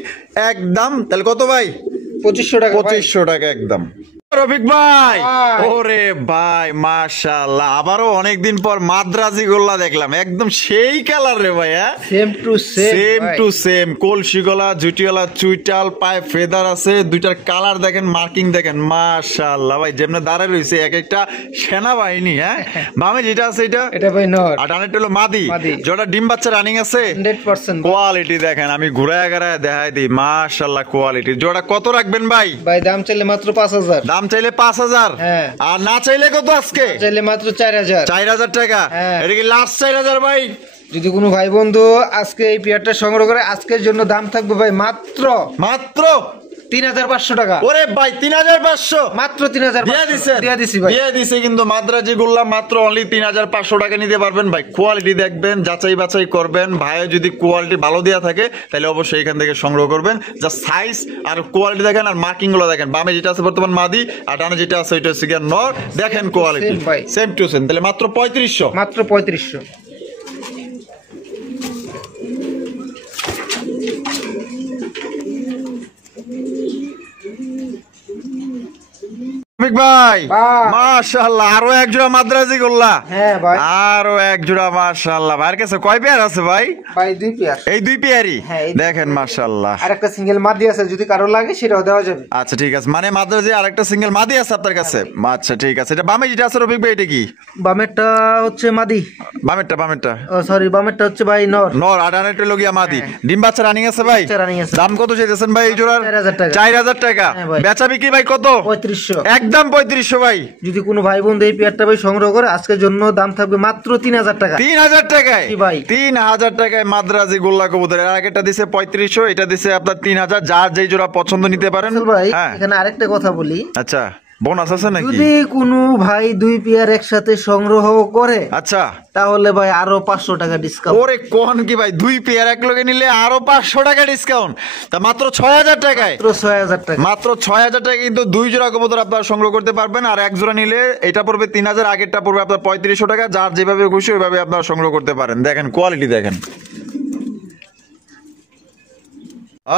একদম, তাহলে কত ভাই? 2500 টাকা ভাই। 2500 টাকা একদম। রফিক ভাই ভাই। ওরে ভাই মাশাআল্লাহ, আবারও অনেকদিন পর মাদ্রাজি গোল্লা দেখলাম, একদম সেই কালার রে ভাই। হ্যাঁ same to same same to same, কলসি গলা, জুটিওয়ালা, চুইটাল, পায়ে ফেদার আছে, দুইটার কালার দেখেন, মার্কিং দেখেন মাশাআল্লাহ ভাই, যেমন দাঁড়ায় রয়েছে এক একটা সেনাবাহিনী। হ্যাঁ বামে যেটা আছে এটা এটা ভাই নর। আর ডানেরটা হলো মাদি, মাদি। যেটা ডিম বাচ্চা রানিং আছে 100%। কোয়ালিটি দেখেন, আমি ঘুরায় ঘুরায় দেখাই দিই মাশাআল্লাহ কোয়ালিটি। জোড়া কত রাখবেন ভাই? ভাই দাম চাইলে মাত্র 5000। দাম চাইলে 5000, হ্যাঁ। আর না চাইলে কত আজকে? চাইলে মাত্র 4000। 4000 টাকা। হ্যাঁ। এটা কি লাস্ট 4000 ভাই? যদি কোনো ভাই বন্ধু আজকে এই পেয়ারটা সংগ্রহ করে আজকের জন্য দাম থাকবে ভাই মাত্র মাত্র 3500 টাকা। ওরে ভাই 3500 মাত্র 3500 দিয়ে দিছে, দিয়ে দিছি ভাই। দিয়ে দিছে কিন্তু মাদ্রাজি গোল্লা মাত্র অনলি 3500 টাকা নিতে পারবেন ভাই। কোয়ালিটি দেখবেন, যাচাই বাছাই করবেন, ভাইয়ের যদি কোয়ালিটি ভালো দেওয়া থাকে তাহলে অবশ্যই এখান থেকে সংগ্রহ করবেন। যা সাইজ আর কোয়ালিটি দেখেন আর মার্কিং গুলো দেখেন, বামে যেটা আছে বর্তমান মাদি আর ডানে যেটা আছে ওইটা হচ্ছে গিয়ে নর, দেখেন কোয়ালিটি Same ভাই। Same to same. তাহলে মাত্র 3500। মাত্র 3500। রফিক ভাই ভাই। মাশাআল্লাহ, আরো এক জোড়া মাদ্রাজি গোল্লা। হ্যাঁ ভাই। আরো এক জোড়া মাশাআল্লাহ। ভাইয়ের কাছে কয় পেয়ার আছে ভাই? ভাই দুই পেয়ার। এই দুই পেয়ারই হ্যাঁ, এই দেখেন মাশাআল্লাহ। আর একটা সিঙ্গেল মাদি আছে, যদি কারো লাগে সেটাও দেওয়া যাবে। আচ্ছা ঠিক আছে, মানে মাদ্রাজি আরেকটা সিঙ্গেল মাদি আছে আপনার কাছে? আচ্ছা ঠিক আছে। এটা বামে যেটা আছে রফিক ভাই এটা কি? বামেরটা হচ্ছে মাদি। বামেরটা বামেরটা ও সরি, বামেরটা হচ্ছে ভাই নর। নর আর ডানেরটা লগিয়া মাদি। ডিম বাচ্চা রানিং আছে ভাই? বাচ্চা running আছে। দাম কত চাইতেছেন ভাই এই জোড়ার? 4000 টাকা। 4000 টাকা। হ্যাঁ ভাই। বেচা বিক্রি ভাই কত? 3500। একদম 3500 ভাই। যদি কোনো ভাই বন্ধু এই পেয়ারটা ভাই সংগ্রহ করে আজকের জন্য দাম থাকবে মাত্র 3000 টাকা। 3000 টাকায়? জি ভাই। 3000 টাকায় মাদ্রাজি গোল্লা কবুতর। এর আগেটা দিছে 3500, এটা দিছে আপনার 3000। যার যেই জোড়া পছন্দ নিতে পারেন। আসল ভাই হ্যাঁ এখানে আরেকটা কথা বলি, আচ্ছা বোনাস আছে নাকি? যদি কোনো ভাই দুই পেয়ার একসাথে সংগ্রহ করে আচ্ছা তাহলে ভাই আরো 500 টাকা ডিসকাউন্ট। ওরে কোন কি ভাই, দুই পেয়ার এক লগে নিলে আরো 500 টাকা ডিসকাউন্ট, তা মাত্র 6000 টাকায়। মাত্র 6000 টাকা। মাত্র 6000 টাকা কিন্তু দুই জোড়া কবুতর আপনারা সংগ্রহ করতে পারবেন। আর এক জোড়া নিলে এটা পড়বে 3000, আগেরটা পড়বে আপনার 3500 টাকা। যার যেভাবে খুশি ওইভাবে আপনারা সংগ্রহ করতে পারেন। দেখেন কোয়ালিটি দেখেন।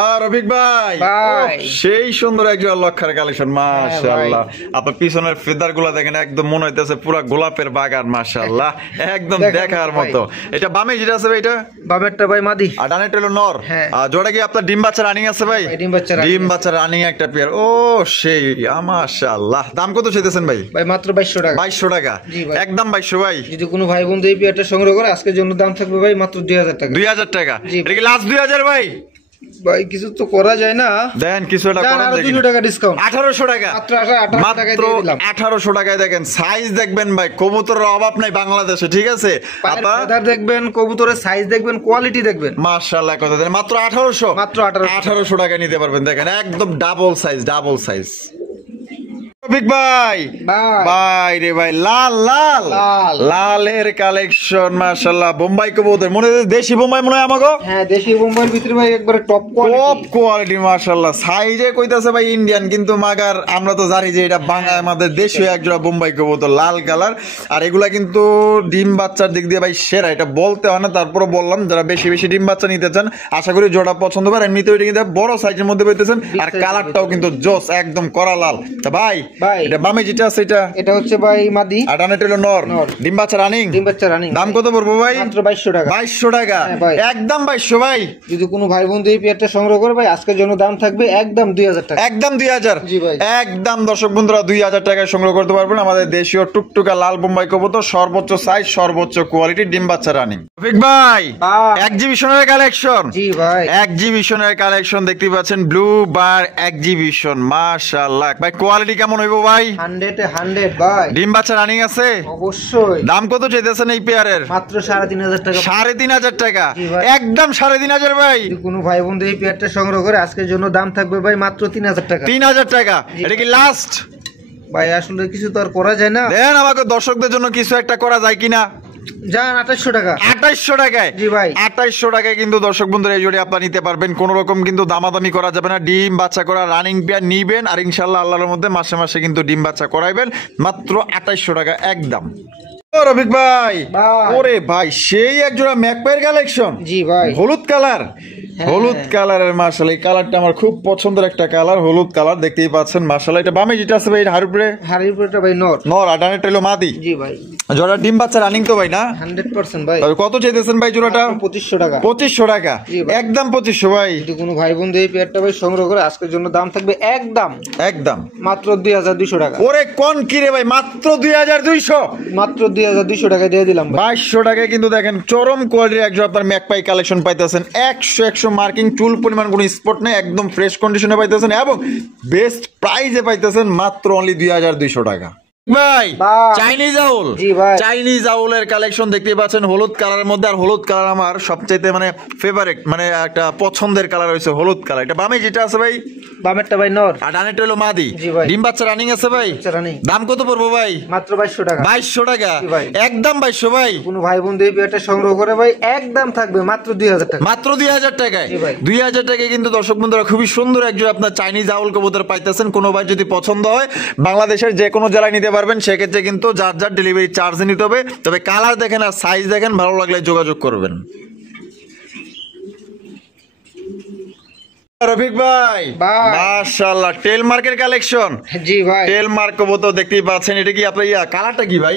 আর রফিক ভাই ভাই। সেই সুন্দর একজন লক্ষার কালেকশন মাশাআল্লাহ। আপনার পিছনের ফেদার গুলা দেখেন, একদম মনে হইতেছে পুরো গোলাপের বাগান মাশাআল্লাহ, একদম দেখেন দেখার ভাই। মতো। এটা বামে যেটা আছে ভাই এটা? বামেরটা ভাই মাদি। আর ডানেরটা হলো নর। হ্যাঁ। আর জোড়া কি আপনার ডিম বাচ্চা রানিং আছে ভাই? ভাই, ডিম বাচ্চা running ডিম আছে। বাচ্চা রানিং একটা পেয়ার। ও সেই মাশাআল্লাহ। দাম কত চাইতেছেন ভাই? ভাই মাত্র 2200 টাকা। 2200 টাকা। জি ভাই। একদম 2200 ভাই। যদি কোনো ভাই বন্ধু এই পেয়ারটা সংগ্রহ করে আজকের জন্য দাম থাকবে ভাই মাত্র 2000 টাকা। 2000 টাকা। জি। এটা কি লাস্ট 2000 ভাই? ভাই কিছু তো করা যায় না। দেন কিছু একটা জান, করেন আরো দেখি। 200 টাকা ডিসকাউন্ট। 1800 টাকা। মাত্র 1800 টাকায় দিয়ে দিলাম। 1800 টাকায় দেখেন সাইজ দেখবেন ভাই, কবুতরের অভাব নাই বাংলাদেশে, ঠিক আছে? পায়ের আপা ফেদার দেখবেন, কবুতরের সাইজ দেখবেন, কোয়ালিটি দেখবেন। মাশাআল্লাহ কথা দেন। মাত্র 1800। মাত্র 1800 1800 টাকা নিতে পারবেন। দেখেন একদম double size, double size. Rafiq ভাই ভাই রে ভাই লাল লাল লালের কালেকশন মাশাআল্লাহ বোম্বাই কবুতর মনে হয় দেশি বোম্বাই মনে হয় আমাগো হ্যাঁ দেশি বোম্বাইয়ের ভিতরে ভাই একবারে টপ কোয়ালিটি মাশাআল্লাহ সাইজে কইতাছে ভাই ইন্ডিয়ান কিন্তু মাগার আমরা তো জানি যে এটা বাংলা আমাদের দেশীয় একজোড়া বোম্বাই কবুতর লাল কালার আর এগুলা কিন্তু ডিম বাচ্চার দিক দিয়ে ভাই সেরা এটা বলতে হয় না তারপরে বললাম যারা বেশি বেশি ডিম বাচ্চা নিতে চান আশা করি জোড়া পছন্দ হবে এমনিতে এটা কিন্তু বড় সাইজের মধ্যে পাইতেছেন আর কালারটাও কিন্তু জোস একদম কড়া লাল তা ভাই এটা বামে যেটা আছে এটা হচ্ছে ভাই মাদি আর ডানেটা হলো নর ডিম বাচ্চা রানিং দাম কত পড়বে ভাই মাত্র 2200 টাকা 2200 টাকা একদম 2200 ভাই যদি কোনো ভাই বন্ধু এই পেয়ারটা সংগ্রহ করে ভাই আজকের জন্য দাম থাকবে একদম 2000 টাকা একদম 2000 জি ভাই একদম দর্শক বন্ধুরা 2000 টাকায় সংগ্রহ করতে পারবেন আমাদের দেশীয় টুকটুকা লাল বোম্বাই কবুতর সর্বোচ্চ সাইজ সর্বোচ্চ কোয়ালিটি ডিম বাচ্চা রানিং রফিক ভাই এক্সিবিশনের কালেকশন জি ভাই এক্সিবিশনের কালেকশন দেখতে পাচ্ছেন ব্লু বার এক্সিবিশন মাশাআল্লাহ ভাই কোয়ালিটি কেমন হইবো ভাই 100 এ 100 ভাই ডিম বাচ্চা রানিং আছে অবশ্যই দাম কত চাইতেছেন এই পেয়ারের মাত্র 3500 টাকা 3500 টাকা একদম 3500 ভাই কোনো ভাই বন্ধু এই পেয়ারটা সংগ্রহ করে আজকের জন্য দাম থাকবে ভাই মাত্র 3000 টাকা 3000 টাকা এটা কি লাস্ট ভাই আসলে কিছু তো আর করা যায় না দেন আমাকে দর্শকদের জন্য কিছু একটা করা যায় কিনা জান 2800 টাকা 2800 টাকায় জি ভাই 2800 টাকায় কিন্তু দর্শক বন্ধুরা এই জোড়ি আপনারা নিতে পারবেন কোনো রকম কিন্তু দামাদামি করা যাবে না ডিম বাচ্চা করা রানিং পেয়ার নিবেন আর ইনশাআল্লাহ আল্লাহর মধ্যে মাসে মাসে কিন্তু ডিম বাচ্চা করাইবেন মাত্র 2800 টাকা একদম রফিক ভাই ওরে ভাই সেই এক জোড়া ম্যাকপাইর কালেকশন জি ভাই হলুদ কালার হলুদ কালারের মাশাআল্লাহ এই কালারটা আমার খুব পছন্দের একটা কালার হলুদ কালার দেখতেই পাচ্ছেন মাশাআল্লাহ এটা বামে যেটা আছে ভাই হাড়ির উপরে ভাই নর আর ডানেটা হলো মাদি জি ভাই জোড়া ডিম বাচ্চা রানিং তো ভাই না 100% ভাই কত চাইতেছেন ভাই জোড়াটা 2500 টাকা 2500 টাকা একদম 2500 ভাই যদি কোনো ভাই বন্ধু এই পেয়ারটা ভাই সংগ্রহ করে আজকের জন্য দাম থাকবে একদম মাত্র 2200 টাকা ওরে কোন কি রে ভাই মাত্র 2200 মাত্র 2200 টাকা দিয়ে দিলাম 2200 টাকায় কিন্তু দেখেন চরম কোয়ালিটির একজন আপনার ম্যাকপাই কালেকশন পাইতেছেন 100 মার্কিং চুল পরিমাণ কোনো স্পট নেই একদম ফ্রেশ কন্ডিশনে পাইতেছেন এবং বেস্ট প্রাইসে পাইতেছেন মাত্র অনলি 2200 টাকা ভাই চাইনিজ আউল জি ভাই চাইনিজ আউলের কালেকশন দেখতে পাচ্ছেন হলুদ কালারের মধ্যে আর হলুদ কালার আমার সবচেয়ে মানে ফেভারিট মানে একটা পছন্দের কালার হইছে হলুদ কালার এটা বামে যেটা আছে ভাই বামেরটা ভাই নর আর ডানেরটা হলো মাদি জি ভাই ডিম বাচ্চা রানিং আছে ভাই দাম কত পড়বে ভাই মাত্র 2200 টাকা 2200 টাকা একদম 2200 ভাই কোনো ভাই বন্ধু এই পেয়ারটা সংগ্রহ করে ভাই একদম থাকবে মাত্র 2000 টাকা মাত্র 2000 টাকায় 2000 টাকায় কিন্তু দর্শক বন্ধুরা খুবই সুন্দর একজন আপনার চাইনিজ আউল কবুতর পাইতেছেন কোনো ভাই যদি পছন্দ হয় বাংলাদেশের যে কোনো জেলায় নিতে পারবেন সেক্ষেত্রে কিন্তু যার যার ডেলিভারি চার্জ নিতে হবে তবে কালার দেখেন আর সাইজ দেখেন ভালো লাগলে যোগাযোগ করবেন রফিক ভাই মাশাআল্লাহ টেল মার্কের কালেকশন জি ভাই টেল মার্ক কবুতর দেখতেই পাচ্ছেন এটা কি আপনার কালারটা কি ভাই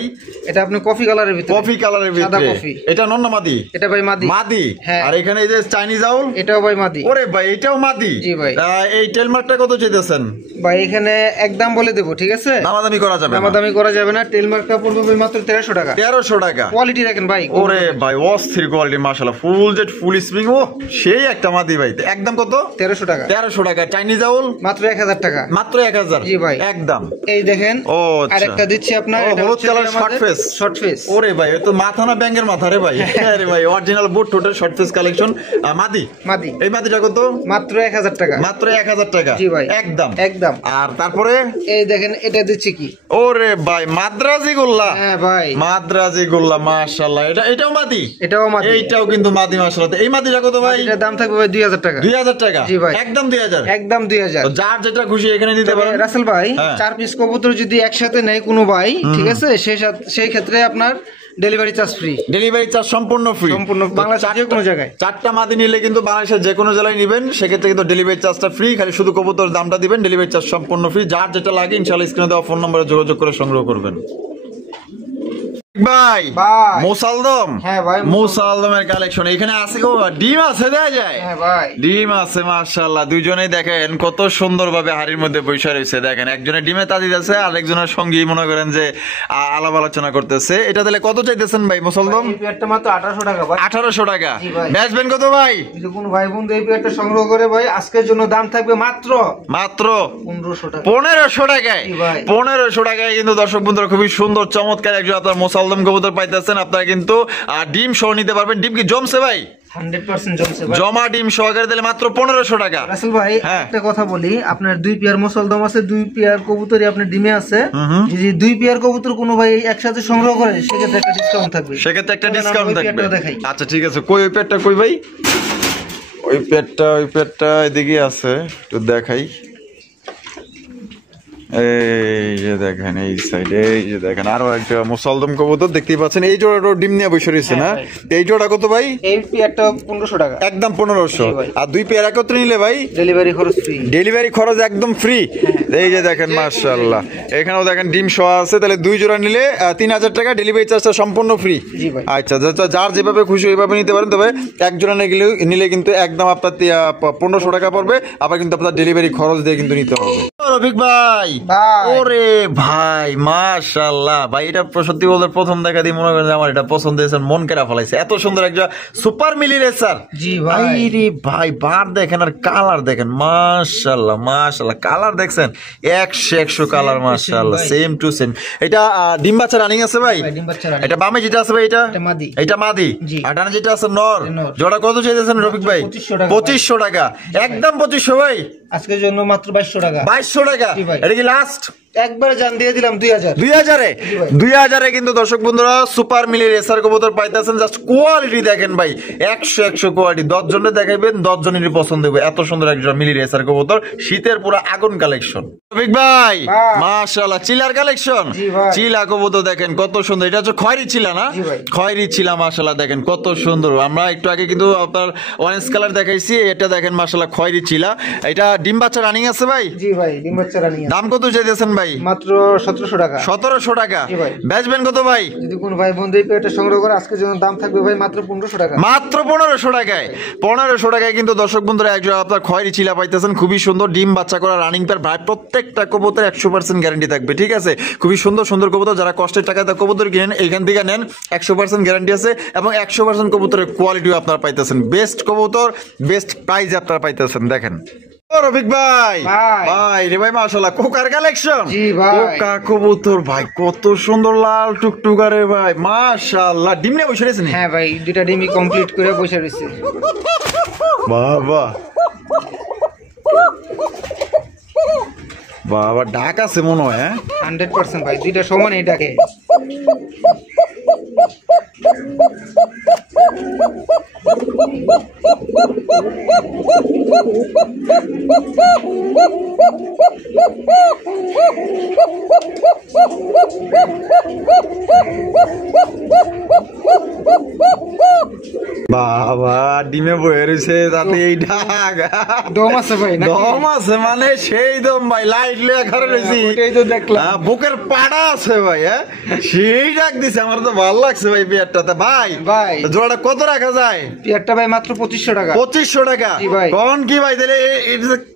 এটা আপনি কফি কালারের ভিতরে কফি কালারের ভিতরে এটা নন না মাদি এটা ভাই মাদি আর এখানে এই যে চাইনিজ আউল এটাও ভাই মাদি ওরে ভাই এটাও মাদি জি ভাই এই টেল মার্কটা কত চাইতেছেন ভাই এখানে একদম বলে দেব ঠিক আছে দামাদামি করা যাবে না টেল মার্কটা পড়বে ভাই মাত্র 1300 টাকা 1300 টাকা কোয়ালিটি দেখেন ভাই ওরে ভাই অস্থির কোয়ালিটি মাশাআল্লাহ ফুল জেট ফুল স্প্রিং ও সেই একটা মাদি ভাই একদম কত 1300 টাকা 1300 টাকা চাইনিজ আউল মাত্র 1000 টাকা মাত্র 1000 জি ভাই একদম এই দেখেন ও আরেকটা দিচ্ছি আপনার এটা হলুদ কালার শর্ট ফেস ওরে ভাই এ তো মাথা না ব্যাঙের মাথা রে ভাই আরে ভাই অরিজিনাল বুট টোটাল শর্ট ফেস কালেকশন মাদি এই মাদিটা কত মাত্র 1000 টাকা মাত্র 1000 টাকা জি ভাই একদম আর তারপরে এই দেখেন এটা দিচ্ছি কি ওরে ভাই মাদ্রাজি গোল্লা হ্যাঁ ভাই মাদ্রাজি গোল্লা মাশাআল্লাহ এটাও মাদি এইটাও কিন্তু মাদি মাশাআল্লাহ এই মাদিটা কত ভাই এটার দাম থাকবে ভাই 2000 টাকা 2000 টাকা জি ভাই একদম 2000 একদম 2000 যার যেটা খুশি এখানে নিতে পারেন রাসেল ভাই 4 পিস কবুতর যদি একসাথে নেয় কোনো ভাই ঠিক আছে সেই ক্ষেত্রে আপনার delivery charge free delivery charge সম্পূর্ণ ফ্রি সম্পূর্ণ বাংলাদেশের যে কোনো জায়গায় চারটা মাদি নিলে কিন্তু বাংলাদেশের যে কোনো জেলায় নেবেন সেক্ষেত্রে কিন্তু ডেলিভারি চার্জটা ফ্রি খালি শুধু কবুতর দামটা দিবেন ডেলিভারি চার্জ সম্পূর্ণ ফ্রি যার যেটা লাগে ইনশাআল্লাহ স্ক্রিনে দেওয়া ফোন নম্বরে যোগাযোগ করে সংগ্রহ করবেন ভাই মোসালদম হ্যাঁ ভাই মোসালদমের কালেকশন এখানে আছে গো ডিম আছে দেয়া যায় হ্যাঁ ভাই ডিম আছে মাশাআল্লাহ দুইজনেই দেখেন কত সুন্দরভাবে হাড়ির মধ্যে বসে রয়েছে দেখেন একজনের ডিমে তাদি দিতেছে আর একজনের সঙ্গী মনে করেন যে আলাপ আলোচনা করতেছে এটা তাহলে কত চাইতেছেন ভাই মোসালদম এই পেয়ারটা মাত্র 1800 টাকা ভাই 1800 টাকা বেচবেন কত ভাই যদি কোনো ভাই বন্ধু এই পেয়ারটা সংগ্রহ করে ভাই আজকের জন্য দাম থাকবে মাত্র 1500 টাকা 1500 টাকায় 1500 টাকায় কিন্তু দর্শক বন্ধুরা খুবই সুন্দর চমৎকার একজন আপনার মোসাল মুসালদম কবুতর পাইতেছেন আপনারা কিন্তু ডিম সহ নিতে পারবেন। ডিম কি জমছে ভাই? 100% জমছে ভাই। জমা ডিম সহকারে দিলে মাত্র 1500 টাকা। রাসেল ভাই একটা কথা বলি, আপনার 2 পেয়ার মুসালদম আছে, 2 পেয়ার কবুতরই আপনার ডিমে আছে। যদি 2 পেয়ার কবুতর কোনো ভাই একসাথে সংগ্রহ করে সেক্ষেত্রে একটা ডিসকাউন্ট থাকবে। সেক্ষেত্রে একটা ডিসকাউন্ট থাকবে। আচ্ছা ঠিক আছে, কই ওই পেয়ারটা কই ভাই? ওই পেয়ারটা এদিকে আছে, একটু দেখাই। এই যে দেখেন এই সাইডে, এই যে দেখেন আরো একটা মুসালদম কবুতর দেখতেই পাচ্ছেন। এই জোড়াটা ডিম নিয়ে বসে রয়েছে না? এই জোড়া কত ভাই? এই পেয়ারটা 1500 টাকা, একদম 1500। আর 2 পেয়ার একত্রে নিলে ভাই ডেলিভারি খরচ ফ্রি। ডেলিভারি খরচ একদম ফ্রি। এই যে দেখেন মাশাআল্লাহ, এখানেও দেখেন ডিম সহ আছে। তাহলে 2 জোড়া নিলে 3000 টাকা, ডেলিভারি চার্জটা সম্পূর্ণ ফ্রি। আচ্ছা, যার যেভাবে খুশি ওইভাবে নিতে পারেন। তবে এক জোড়া নিলে কিন্তু একদম আপনার 1500 টাকা পড়বে। আবার কিন্তু আপনার ডেলিভারি খরচ দিয়ে কিন্তু নিতে হবে। রফিক ভাই, ওরে ভাই মাশাআল্লাহ ভাই, এটা সত্যি বলতে প্রথম দেখা দিয়ে মনে করেন আমার এটা পছন্দ হয়েছে, মন কেড়া ফলাইছে। এত সুন্দর একটা সুপার মিলি রেসার। জি ভাই রে ভাই, বার দেখেন আর কালার দেখেন, মাশাআল্লাহ মাশাআল্লাহ, কালার দেখছেন 100 কালার মাশাআল্লাহ, সেম টু সেম। এটা ডিম বাচ্চা রানিং আছে ভাই? এটা বামে যেটা আছে ভাই এটা মাদি, আর ডানে যেটা আছে নর। জোড়া কত চাইতেছেন রফিক ভাই? 2500 টাকা, একদম 2500 ভাই। আজকের জন্য মাত্র 2200 টাকা। 2200 টাকা, এটা কি লাস্ট? একবারে জান দিয়ে দিলাম 2000। 2000 কিন্তু দর্শক বন্ধুরা সুপার মিলি রেসার কবুতর পাইতেছেন। জাস্ট কোয়ালিটি দেখেন ভাই, 100 কোয়ালিটি। 10 জনে দেখাইবেন, 10 জনেরই পছন্দ হবে। এত সুন্দর একটা মিলি রেসার কবুতর, শীতের পুরো আগুন কালেকশন। রফিক ভাই মাশাআল্লাহ, চিলার কালেকশন। চিলা কবুতর দেখেন কত সুন্দর। এটা হচ্ছে খয়েরি চিলা না? খয়েরি চিলা মাশাআল্লাহ দেখেন কত সুন্দর। আমরা একটু আগে কিন্তু আপনার অরেঞ্জ কালার দেখাইছি, এটা দেখেন মাশাআল্লাহ খয়েরি চিলা। এটা ডিম বাচ্চা রানিং আছে ভাই? জি ভাই, ডিম বাচ্চা রানিং আছে। দাম কত চাইতেছেন ভাই? মাত্র 1700 টাকা। 1700 টাকা। বেচবেন কত ভাই? যদি কোন ভাই বন্ধু এই পেয়ারটা সংগ্রহ করে আজকের জন্য দাম থাকবে ভাই মাত্র 1500 টাকা। মাত্র 1500 টাকায়। 1500 টাকায় কিন্তু দর্শক বন্ধুরা একজন আপনার খয়েরি চিলা পাইতেছেন। খুবই সুন্দর ডিম বাচ্চা করা রানিং পেয়ার ভাই। প্রত্যেকটা কবুতর 100% গ্যারান্টি থাকবে, ঠিক আছে? খুবই সুন্দর সুন্দর কবুতর। যারা কষ্টের টাকায় কবুতর কিনেন এইখান থেকে নেন, 100% গ্যারান্টি আছে এবং 100% কবুতরের কোয়ালিটিও আপনারা পাইতেছেন। বেস্ট কবুতর, বেস্ট প্রাইস আপনারা পাইতেছেন। দেখেন রফিক ভাই, ভাই রে ভাই মাশাআল্লাহ, কোকার কালেকশন। কোকা কবুতর ভাই কত সুন্দর লাল টুকটুকা রে ভাই মাশাআল্লাহ। ডিম নিয়ে বসে রয়েছে? হ্যাঁ ভাই, দুইটা ডিমই কমপ্লিট করে বসে রয়েছে। বাবা বাবা, ডাক আছে মনে হয়। 100% ভাই, দুইটা সমানই ডাকে। বাবা ডিমে বয়ে রয়েছে, তাতে এই ডাক। দম আছে ভাই? দম আছে মানে সেই দম ভাই, লাইট লিয়া ঘরে রয়েছি, ওটাই তো দেখলাম। বুকের পাড়া আছে ভাই। সেই ডাক দিছে, আমার তো ভালো লাগছে ভাই পেয়ারটাতে। ভাই জোড়াটা কত রাখা যায়? পেয়ারটা ভাই মাত্র 2500 টাকা। 2500 টাকা? কোন কি ভাই, তাহলে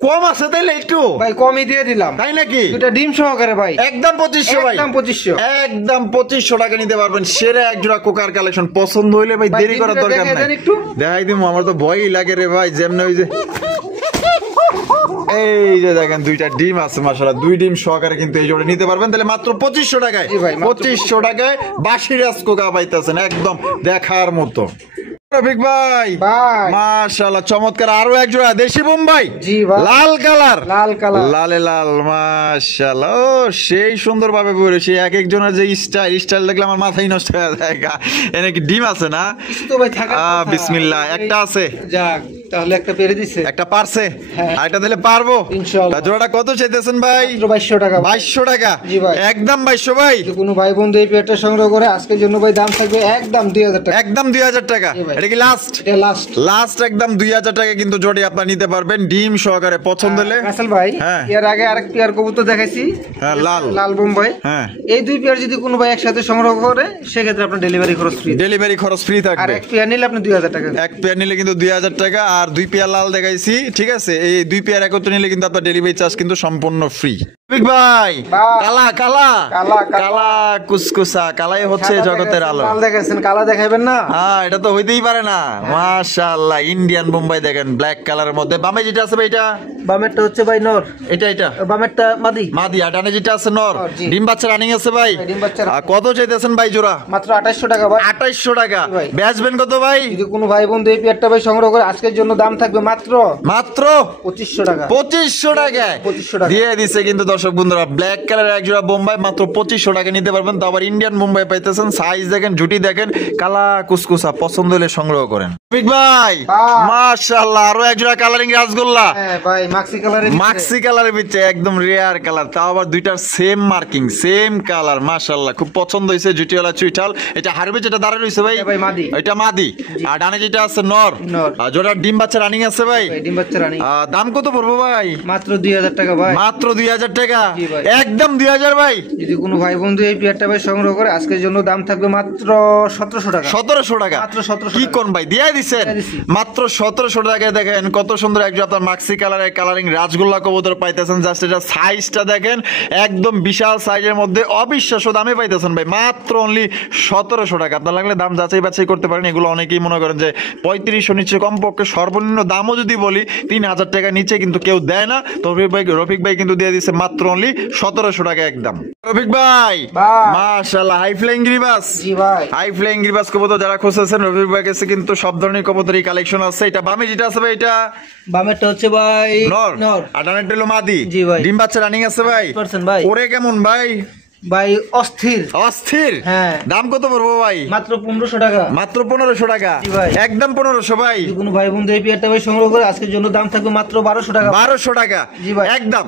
কম আছে তাইলে একটু ভাই কমই দিয়ে দিলাম। তাই নাকি? দুটা ডিম সহকারে ভাই একদম 2500 ভাই, একদম 2500, একদম 2500 টাকা নিতে পারবেন। সেরা এক জোড়া কোকার কালেকশন। পছন্দ হইলে ভাই দেরি করার দরকার নাই, দেখাই দিমু। আমার তো ভয়ই লাগে রে ভাই, যেমন ওই যে এই যে দেখেন দুইটা ডিম আছে মাশাআল্লাহ, 2 ডিম সহকারে কিন্তু এই জোড়া নিতে পারবেন। তাহলে মাত্র 2500 টাকায়। 2500 টাকায় বাসি রাজকোকা পাইতেছেন, একদম দেখার মতো। রফিক ভাই মাশাআল্লাহ চমৎকার। আরো এক জোড়া দেশি বোম্বাই, লাল কালার, লালে লাল মাশাআল্লাহ। ও সেই সুন্দর ভাবে বলেছি। এক একজনের যে স্টাইল দেখলে আমার মাথাই নষ্ট হয়ে যায়। এনে কি ডিম আছে না? বিসমিল্লাহ, একটা আছে। যাক, তাহলে একটা পেরে দিছে, একটা পারছে, আর এটা দিলে পারবো ইনশাআল্লাহ। জোড়াটা কত চাইতেছেন ভাই? 2200 টাকা। 2200 টাকা, একদম 2200 ভাই। কোনো ভাই বন্ধু এই পেয়ারটা সংগ্রহ করে আজকের জন্য ভাই দাম থাকবে একদম 2000 টাকা। একদম 2000 টাকা। এটা কি লাস্ট? এটা লাস্ট একদম 2000 টাকা কিন্তু জোড়ি আপনারা নিতে পারবেন ডিম সহকারে। পছন্দ হলে রাসেল ভাই, এর আগে আরেক পেয়ার কবুতর দেখাইছি, লাল বোম্বাই। এই 2 পেয়ার যদি কোনো ভাই একসাথে সংগ্রহ করে সেক্ষেত্রে আপনার ডেলিভারি খরচ ফ্রি। ডেলিভারি খরচ ফ্রি থাকবে। আর এক পেয়ার নিলে আপনি 2000 টাকা। এক পেয়ার নিলে কিন্তু 2000 টাকা। আর 2 পেয়ার লাল দেখাইছি, ঠিক আছে? এই 2 পেয়ার একত্রে নিলে কিন্তু আপনার ডেলিভারি চার্জ কিন্তু সম্পূর্ণ ফ্রি। রফিক ভাই ভাই। কালা কালা কালা, কালা। কালা কুসকুসা কালাই হচ্ছে জগতের আলো। কাল দেখাইছেন, কালা দেখাইবেন না? হ্যাঁ, এটা তো হইতেই পারে না। মাশাআল্লাহ, ইন্ডিয়ান বোম্বাই দেখেন ব্ল্যাক কালারের মধ্যে। বামে যেটা আছে ভাই এটা বামেরটা হচ্ছে ভাই নর, এটা বামেরটা মাদি। মাদি, আর ডানে যেটা আছে নর। নর, জি। ডিম বাচ্চা রানিং আছে ভাই। ডিম বাচ্চা আর কত চাইতেছেন ভাই জোড়া? মাত্র 2800 টাকা ভাই। 2800 টাকা। ভাই। বেচবেন কত ভাই? যদি কোনো ভাই বন্ধু এই পেয়ারটা ভাই সংগ্রহ করে আজকের জন্য দাম থাকবে মাত্র মাত্র 2500 টাকা। 2500 টাকায় 2500 টাকা। দিয়ে দিছে কিন্তু দর্শক বন্ধুরা। ব্ল্যাক কালারের এক জোড়া বোম্বাই মাত্র 2500 টাকা নিতে পারবেন। তো আবার ইন্ডিয়ান বোম্বাই পাইতেছেন। সাইজ দেখেন, জুটি দেখেন, কালা কুসকুসা, পছন্দ হলে সংগ্রহ করেন। রফিক ভাই ভাই। মাশাআল্লাহ, আরো এক জোড়া কালারিং রাসগোল্লা। হ্যাঁ ভাই, মাক্সি কালারের মাক্সি কালারের ভিতরে একদম রেয়ার কালার, তাও আবার দুইটার সেম মার্কিং, সেম কালার। মাশাআল্লাহ, খুব পছন্দ হয়েছে। জুটিওয়ালা চুইঠাল। এটা হারবে যেটা দাঁড়ায় রইছে ভাই, এটা ভাই মাদি। এটা মাদি। আর ডানে যেটা আছে নর। নর। আর জোড়া ডিম বাচ্চা রানিং আছে ভাই। ডিম বাচ্চা রানী দাম কত পড়বো ভাই? মাত্র 2000 টাকা ভাই। মাত্র 2000 টাকা। জি ভাই। একদম 2000 ভাই। যদি কোনো ভাই বন্ধু এই পেয়ারটা ভাই সংগ্রহ করে আজকের জন্য দাম থাকবে মাত্র 1700 টাকা। 1700 টাকা। মাত্র 1700 কি টাকা। কোন ভাই দিয়ে দিছেন? দিয়ে দিছি। মাত্র 1700 টাকায় দেখেন কত সুন্দর একজন আপনার মাক্সি কালারের কালারিং রাজগোল্লা কবুতর পাইতেছেন। জাস্ট এটা সাইজটা দেখেন, একদম বিশাল সাইজের মধ্যে অবিশ্বাস্য দামে পাইতেছেন ভাই। মাত্র অনলি 1700 টাকা। আপনার লাগলে দাম যাচাই বাছাই করতে পারেন। এগুলো অনেকেই মনে করেন যে 3500 নিচে, কমপক্ষে সর্বনিম্ন দামও যদি বলি 3000 টাকা নিচে কিন্তু কেউ দেয় না। তো রফিক ভাই কিন্তু দিয়ে দিচ্ছে মাত্র অনলি 1700 টাকা একদম। রফিক ভাই ভাই। মাশাআল্লাহ, হাই ফ্লাইং গিরিবাস। জি ভাই। হাই ফ্লাইং গিরিবাস কবুতর যারা খুঁজতেছেন, রফিক ভাই কাছে কিন্তু সব ধরনের কবুতরই কালেকশন আছে। এটা বামে যেটা আছে ভাই, এটা বামেরটা হচ্ছে ভাই নর। নর। আর ডানেরটা হলো মাদি। জি ভাই। ডিম বাচ্চা রানিং আছে ভাই। 100% ভাই। ওরে কেমন ভাই? ভাই অস্থির। অস্থির। হ্যাঁ। দাম কত পড়বো ভাই? মাত্র 1500 টাকা। মাত্র 1500 টাকা। জি ভাই। একদম 1500 ভাই। যদি কোনো ভাই বন্ধু এই পেয়ারটা ভাই সংগ্রহ করে আজকের জন্য দাম থাকবে মাত্র 1200 টাকা। 1200 টাকা। জি ভাই। একদম।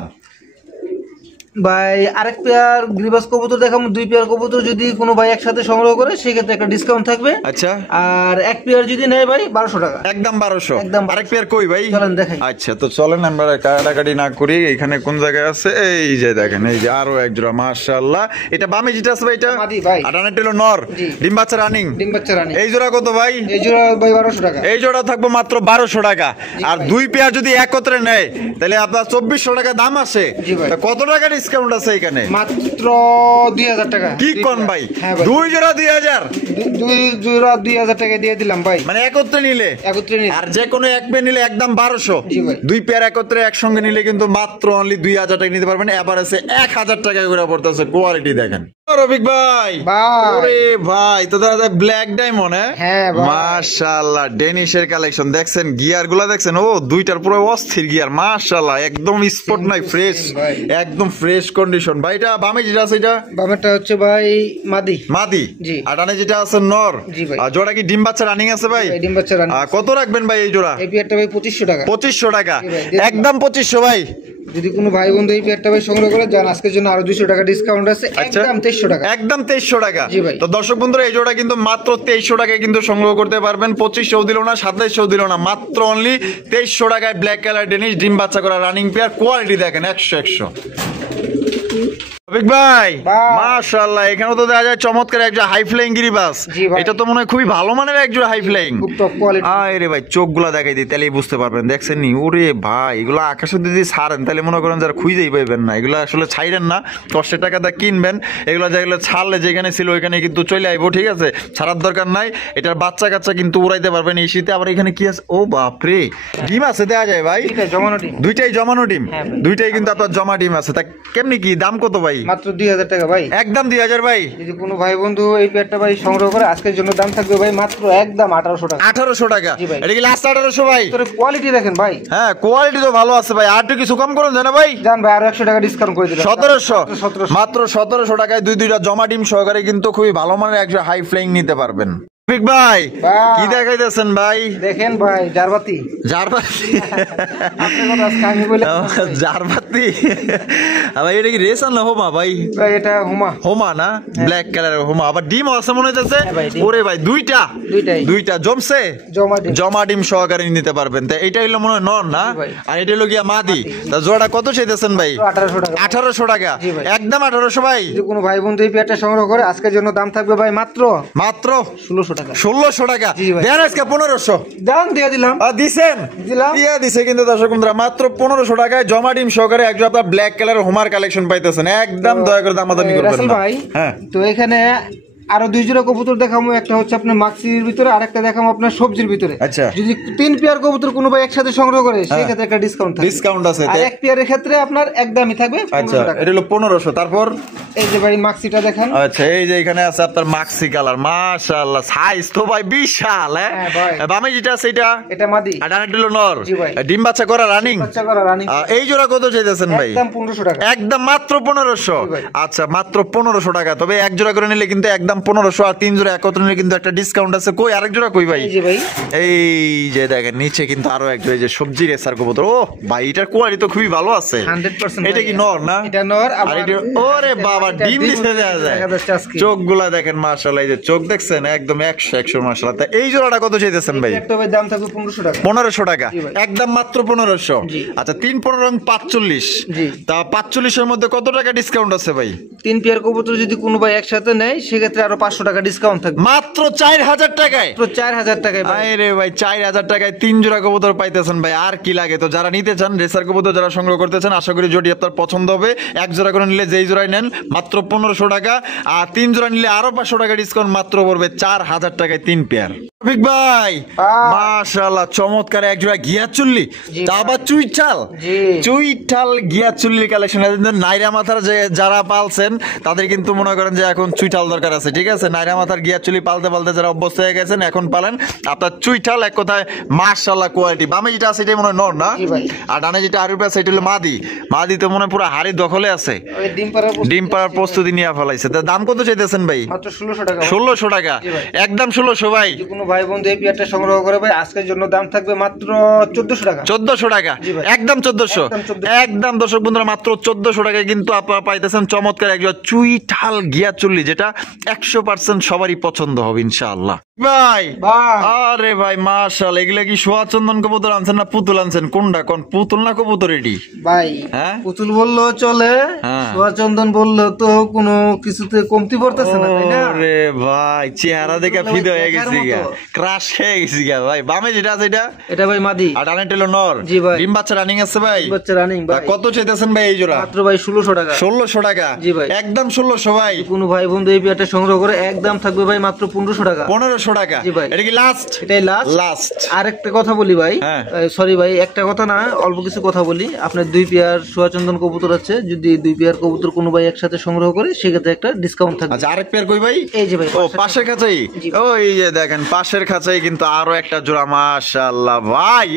ভাই আরেক পেয়ার গ্রিবাস কবুতর দেখাবো। 2 পেয়ার কবুতর যদি কোনো ভাই একসাথে সংগ্রহ করে সেক্ষেত্রে একটা ডিসকাউন্ট থাকবে। আচ্ছা। আর এক পেয়ার যদি নেয় ভাই 1200 টাকা। একদম 1200। একদম 1200 আরেক পেয়ার কই ভাই? চলেন দেখাই। আচ্ছা, তো চলেন আমরা কাটাকাটি না করি। এখানে কোন জায়গায় আছে? এই যে দেখেন, এই যে আরো এক জোড়া। মাশাআল্লাহ, এটা বামে যেটা আছে ভাই, এটা মাদি ভাই। আর ডানেরটা হলো নর। জি। ডিম বাচ্চা রানিং। ডিম বাচ্চা রানী। এই জোড়া কত ভাই? এই জোড়া ভাই 1200 টাকা। এই জোড়া থাকবে মাত্র 1200 টাকা। আর ভাই। 2 পেয়ার যদি একত্রে নেয় তাহলে আপনার 2400 টাকা দাম আছে। জি ভাই। তা কত টাকা ডিসকাউন্ট আছে এখানে? মাত্র 2000 টাকা। কি কোন ভাই? হ্যাঁ ভাই। 2 জোড়া 2000। দুই জোড়া 2000 টাকা দিয়ে দিলাম ভাই। মানে একত্রে নিলে, একত্রে নিয়ে আর যে কোনো এক পেয়ার নিলে একদম 1200। জি ভাই। 2 পেয়ার একত্রে একসঙ্গে নিলে কিন্তু মাত্র অনলি 2000 টাকা নিতে পারবেন। এভারেজে 1000 টাকা করে পড়তেছে। কোয়ালিটি দেখেন রফিক ভাই। ভাই। ওরে ভাই, তো দাদা ব্ল্যাক ডায়মন্ড। হ্যাঁ ভাই। মাশাআল্লাহ, ডেনিশের কালেকশন দেখছেন, গিয়ার গুলা দেখছেন। ও দুইটার পুরো অস্থির গিয়ার। মাশাআল্লাহ, একদম স্পট নাই, ফ্রেশ, ভাই। একদম ফ্রেশ কন্ডিশন ভাই। এটা বামে যেটা আছে, এটা বামেরটা হচ্ছে ভাই মাদি। মাদি। জি। আর ডানে যেটা আছে নর। জি ভাই। আর জোড়া কি ডিম বাচ্চা রানিং আছে ভাই? ভাই, ডিম বাচ্চা রানী। কত রাখবেন ভাই এই জোড়া? এই পেয়ারটা ভাই 2500 টাকা। 2500 টাকা। জি ভাই, দিয়ে দিলাম। একদম 2500 ভাই। যদি কোনো ভাই বন্ধু এই পেয়ারটা ভাই সংগ্রহ করে যান আজকের জন্য আরো 200 টাকা ডিসকাউন্ট আছে। আচ্ছা। একদম 2300 টাকা। একদম 2300 টাকা। জি ভাই। তো দর্শক বন্ধুরা, এই জোড়া কিন্তু মাত্র 2300 টাকায় কিন্তু সংগ্রহ করতে পারবেন। 2500 দিল না, 2700 দিল না, মাত্র অনলি 2300 টাকায় ব্ল্যাক কালার ডেনিশ ডিম বাচ্চা করা রানিং পেয়ার। কোয়ালিটি দেখেন 100 রফিক ভাই। ভাই। মাশাআল্লাহ, এখানেও তো দেখা যায় চমৎকার একজন হাই ফ্লাইং গিরিবাস। জি ভাই। এটা তো মনে হয় খুবই ভালো মানের একজন হাই ফ্লাইং। খুব টপ কোয়ালিটি। আরে ভাই, চোখগুলা দেখাই দিই তাহলেই বুঝতে পারবেন। দেখছেন নি? ওরে ভাই, এগুলো আকাশে যদি ছাড়েন তাহলে মনে করেন যারা খুঁজেই পাইবেন না। এগুলো আসলে ছাইরেন না, কষ্টের টাকাটা কিনবেন। এগুলো যেগুলো ছাড়লে যেখানে ছিল ওইখানে কিন্তু চলে আইবো। ঠিক আছে, ছাড়ার দরকার নাই। এটার বাচ্চা কাচ্চা কিন্তু উড়াইতে পারবেন এই শীতে। আবার এখানে কি আছে? ও বাপরে, ডিম আছে দেখা যায় ভাই। এটা জমানো ডিম। দুইটাই জমানো ডিম। হ্যাঁ ভাই। দুইটাই কিন্তু আপনার জমা ডিম আছে। তা কেমনি কি দাম কত ভাই? মাত্র 2000 টাকা ভাই। একদম 2000 ভাই। যদি কোনো ভাই বন্ধু এই পেয়ারটা ভাই সংগ্রহ করে আজকের জন্য দাম থাকবে ভাই মাত্র একদম 1800 টাকা। 1800 টাকা। জি ভাই। এটা কি লাস্ট 1800 ভাই? তোর কোয়ালিটি দেখেন ভাই। হ্যাঁ, কোয়ালিটি তো ভালো আছে ভাই। আর একটু কিছু কম করুন জানা ভাই। জান ভাই আরো 100 টাকা ডিসকাউন্ট করে দিলাম। 1700। মাত্র 1700 টাকায় দুইটা জমা ডিম সহকারে কিন্তু খুবই ভালো মানের একজন হাই ফ্লাইং নিতে পারবেন। রফিক ভাই, ভাই। কি দেখাইতেছেন ভাই? দেখেন ভাই জারবাতি। জারবাতি। আপনার কথা আজকে আমি বলে জারবাতি। আবার এটা কি রেসার না হোমা ভাই? ভাই এটা হুমা। হোমা না, ব্ল্যাক কালারের হোমা। আবার ডিম আছে মনে হইতেছে। হ্যাঁ ভাই, ডিম। ওরে ভাই, দুইটাই। দুইটা জমছে। জমা ডিম। জমা ডিম সহকারে নিতে পারবেন। তা এটা হলো মনে হয় নর না? জি ভাই। আর এটা হলো গিয়া মাদি। তা জোড়া কত চাইতেছেন ভাই? 1800 টাকা। 1800 টাকা। জি ভাই। একদম 1800 ভাই। যদি কোনো ভাই বন্ধু এই পেয়ারটা সংগ্রহ করে আজকের জন্য দাম থাকবে ভাই মাত্র মাত্র 1600 টাকা। টাকা। 1600 টাকা জি ভাই। দেন আজকে 1500 দাম দিয়ে দিলাম। দিছেন দিলাম। দিয়ে দিছে কিন্তু দর্শক বন্ধুরা মাত্র 1500 টাকায় জমা ডিম সহকারে একজন আপনার ব্ল্যাক কালার হোমার কালেকশন পাইতেছেন। একদম দয়া করে দামাদামি করবেন রাসেল না। ভাই, হ্যাঁ তো এখানে আরো 2 জোড়া কবুতর দেখাবো। একটা হচ্ছে আপনার মাক্সির ভিতরে, আর একটা দেখাবো আপনার সবজির ভিতরে। আচ্ছা। যদি 3 পেয়ার কবুতর কোনো ভাই একসাথে সংগ্রহ করে সেই ক্ষেত্রে একটা ডিসকাউন্ট থাকবে। ডিসকাউন্ট আছে। আর এক পেয়ারের ক্ষেত্রে আপনার একদমই থাকবে আচ্ছা 1500 টাকা। এটা হলো 1500। তারপর এই যে ভাই মাক্সিটা দেখেন। আচ্ছা এই যে এখানে আছে আপনার মাক্সি কালার, মাশাআল্লাহ সাইজ তো ভাই বিশাল। হ্যাঁ ভাই। বামে যেটা আছে এটা মাদি। আর ডানে হলো নর। জি ভাই। ডিম বাচ্চা করা রানিং। বাচ্চা করা রানিং। এই জোড়া কত চাইতেছেন ভাই? একদম 1500 টাকা। একদম মাত্র 1500। জি ভাই। আচ্ছা মাত্র 1500 টাকা। তবে এক জোড়া করে নিলে কিন্তু একদম 1500, আর 3 জোড়া একত্রে নিলে কিন্তু একটা ডিসকাউন্ট আছে। কই আরেক জোড়া কই ভাই? এই যে ভাই। এই যে দেখেন নিচে কিন্তু আরো এক জোড়া, এই যে সবজি রেসার কবুতর। ও ভাই এটার কোয়ালিটি তো খুবই ভালো আছে। 100% এটা কি নর না? এটা নর। আর এটা ওরে বাবা ডিম দিতে দেয়া যায়। চোখগুলা দেখেন মাশাআল্লাহ, এই যে চোখ দেখছেন একদম 100 মাশাআল্লাহ। তা এই জোড়াটা কত চাইতেছেন ভাই? একটা ভাই দাম থাকবে 1500 টাকা। 1500 টাকা। জি ভাই। একদম মাত্র 1500। জি। আচ্ছা 3 15 45। জি। তা 45 এর মধ্যে কত টাকা ডিসকাউন্ট আছে ভাই? 3 পেয়ার কবুতর যদি কোনো ভাই একসাথে নেয় সেক্ষেত্রে আরো 500 টাকা ডিসকাউন্ট থাকবে। মাত্র 4000 টাকায়। তো 4000 টাকায় ভাই। আরে ভাই 4000 টাকায় 3 জোড়া কবুতর পাইতেছেন ভাই, আর কি লাগে? তো যারা নিতে চান রেসার কবুতর, যারা সংগ্রহ করতে চান, আশা করি জোড়ি আপনার পছন্দ হবে। এক জোড়া করে নিলে যেই জোড়াই নেন মাত্র 1500 টাকা, আর 3 জোড়া নিলে আরো 500 টাকা ডিসকাউন্ট, মাত্র পড়বে 4000 টাকায় 3 পেয়ার। রফিক ভাই মাশাআল্লাহ চমৎকার এক জোড়া গিয়া চুল্লি, জি তা আবার চুইঠাল। জি। চুইঠাল গিয়া চুল্লির কালেকশন। নাইরা মাথার যে যারা পালছেন তাদের কিন্তু মনে করেন যে এখন চুইঠাল দরকার আছে, ঠিক আছে? নাইরা মাথার গিয়া চুল্লি পালতে পালতে যারা অভ্যস্ত হয়ে গেছেন এখন পালেন আপনার চুইঠাল। এক কথায় মাশাআল্লাহ কোয়ালিটি। বামে যেটা আছে এটাই মনে হয় নর না? জি ভাই। আর ডানে যেটা আরুপে আছে এটা হলো মাদি। মাদি তো মনে হয় পুরো হাড়ি দখলে আছে, ওই ডিম পাড়ার প্রস্তুতি নিয়ে ফেলাইছে। তা দাম কত চাইতেছেন ভাই? মাত্র 1600 টাকা। 1600 টাকা। জি ভাই। একদম 1600 ভাই। যদি কোনো ভাই বন্ধু এই পেয়ারটা সংগ্রহ করে ভাই আজকের জন্য দাম থাকবে মাত্র 1400 টাকা। 1400 টাকা। জি ভাই। একদম 1400। একদম 1400 একদম দর্শক বন্ধুরা মাত্র 1400 টাকায় কিন্তু আপনারা পাইতেছেন চমৎকার একজন চুইঠাল গিয়া চুল্লি, যেটা 100% সবারই পছন্দ হবে ইনশাআল্লাহ। ভাই আরে ভাই মাশাআল্লাহ, এগুলা কি সোয়া চন্দন কবুতর আনছেন না পুতুল আনছেন? কোনটা কোন, পুতুল না কবুতর এটি ভাই? হ্যাঁ পুতুল বললো চলে, হ্যাঁ। সোয়াচন্দন বললো তো কোনো কিছুতে কমতি পড়তেছে না, তাই না? ওরে ভাই চেহারা দেখে ফিদে হয়ে গেছি গা, ক্রাশ হয়ে গেছি গা ভাই। বামে যেটা আছে এটা ভাই মাদি, আর ডানে টেলো নর। জি ভাই। ডিম বাচ্চা রানিং আছে ভাই? বাচ্চা রানিং ভাই। কত চাইতেছেন ভাই এই জোড়া? মাত্র ভাই 1600 টাকা। 1600 টাকা। জি ভাই। একদম 1600 ভাই। কোনো ভাই বন্ধু এই পেয়ারটা সংগ্রহ করে একদম থাকবে ভাই মাত্র 1500 টাকা। 1500 টাকা। জি ভাই। এটা কি লাস্ট? এটাই লাস্ট। লাস্ট। আরেকটা কথা বলি ভাই, হ্যাঁ। সরি ভাই, একটা কথা না অল্প কিছু কথা বলি। আপনার 2 পেয়ার সোয়াচন্দন কবুতর আছে, যদি 2 পেয়ার কবুতর কোনো ভাই একসাথে সংগ্রহ করে সেক্ষেত্রে একটা ডিসকাউন্ট থাকবে। আচ্ছা আরেক পেয়ার কই ভাই? এই যে ভাই ও পাশের খাঁচাই। জি। ওই যে দেখেন পাশের খাঁচাই কিন্তু আরো একটা জোড়া মাশাআল্লাহ ভাই।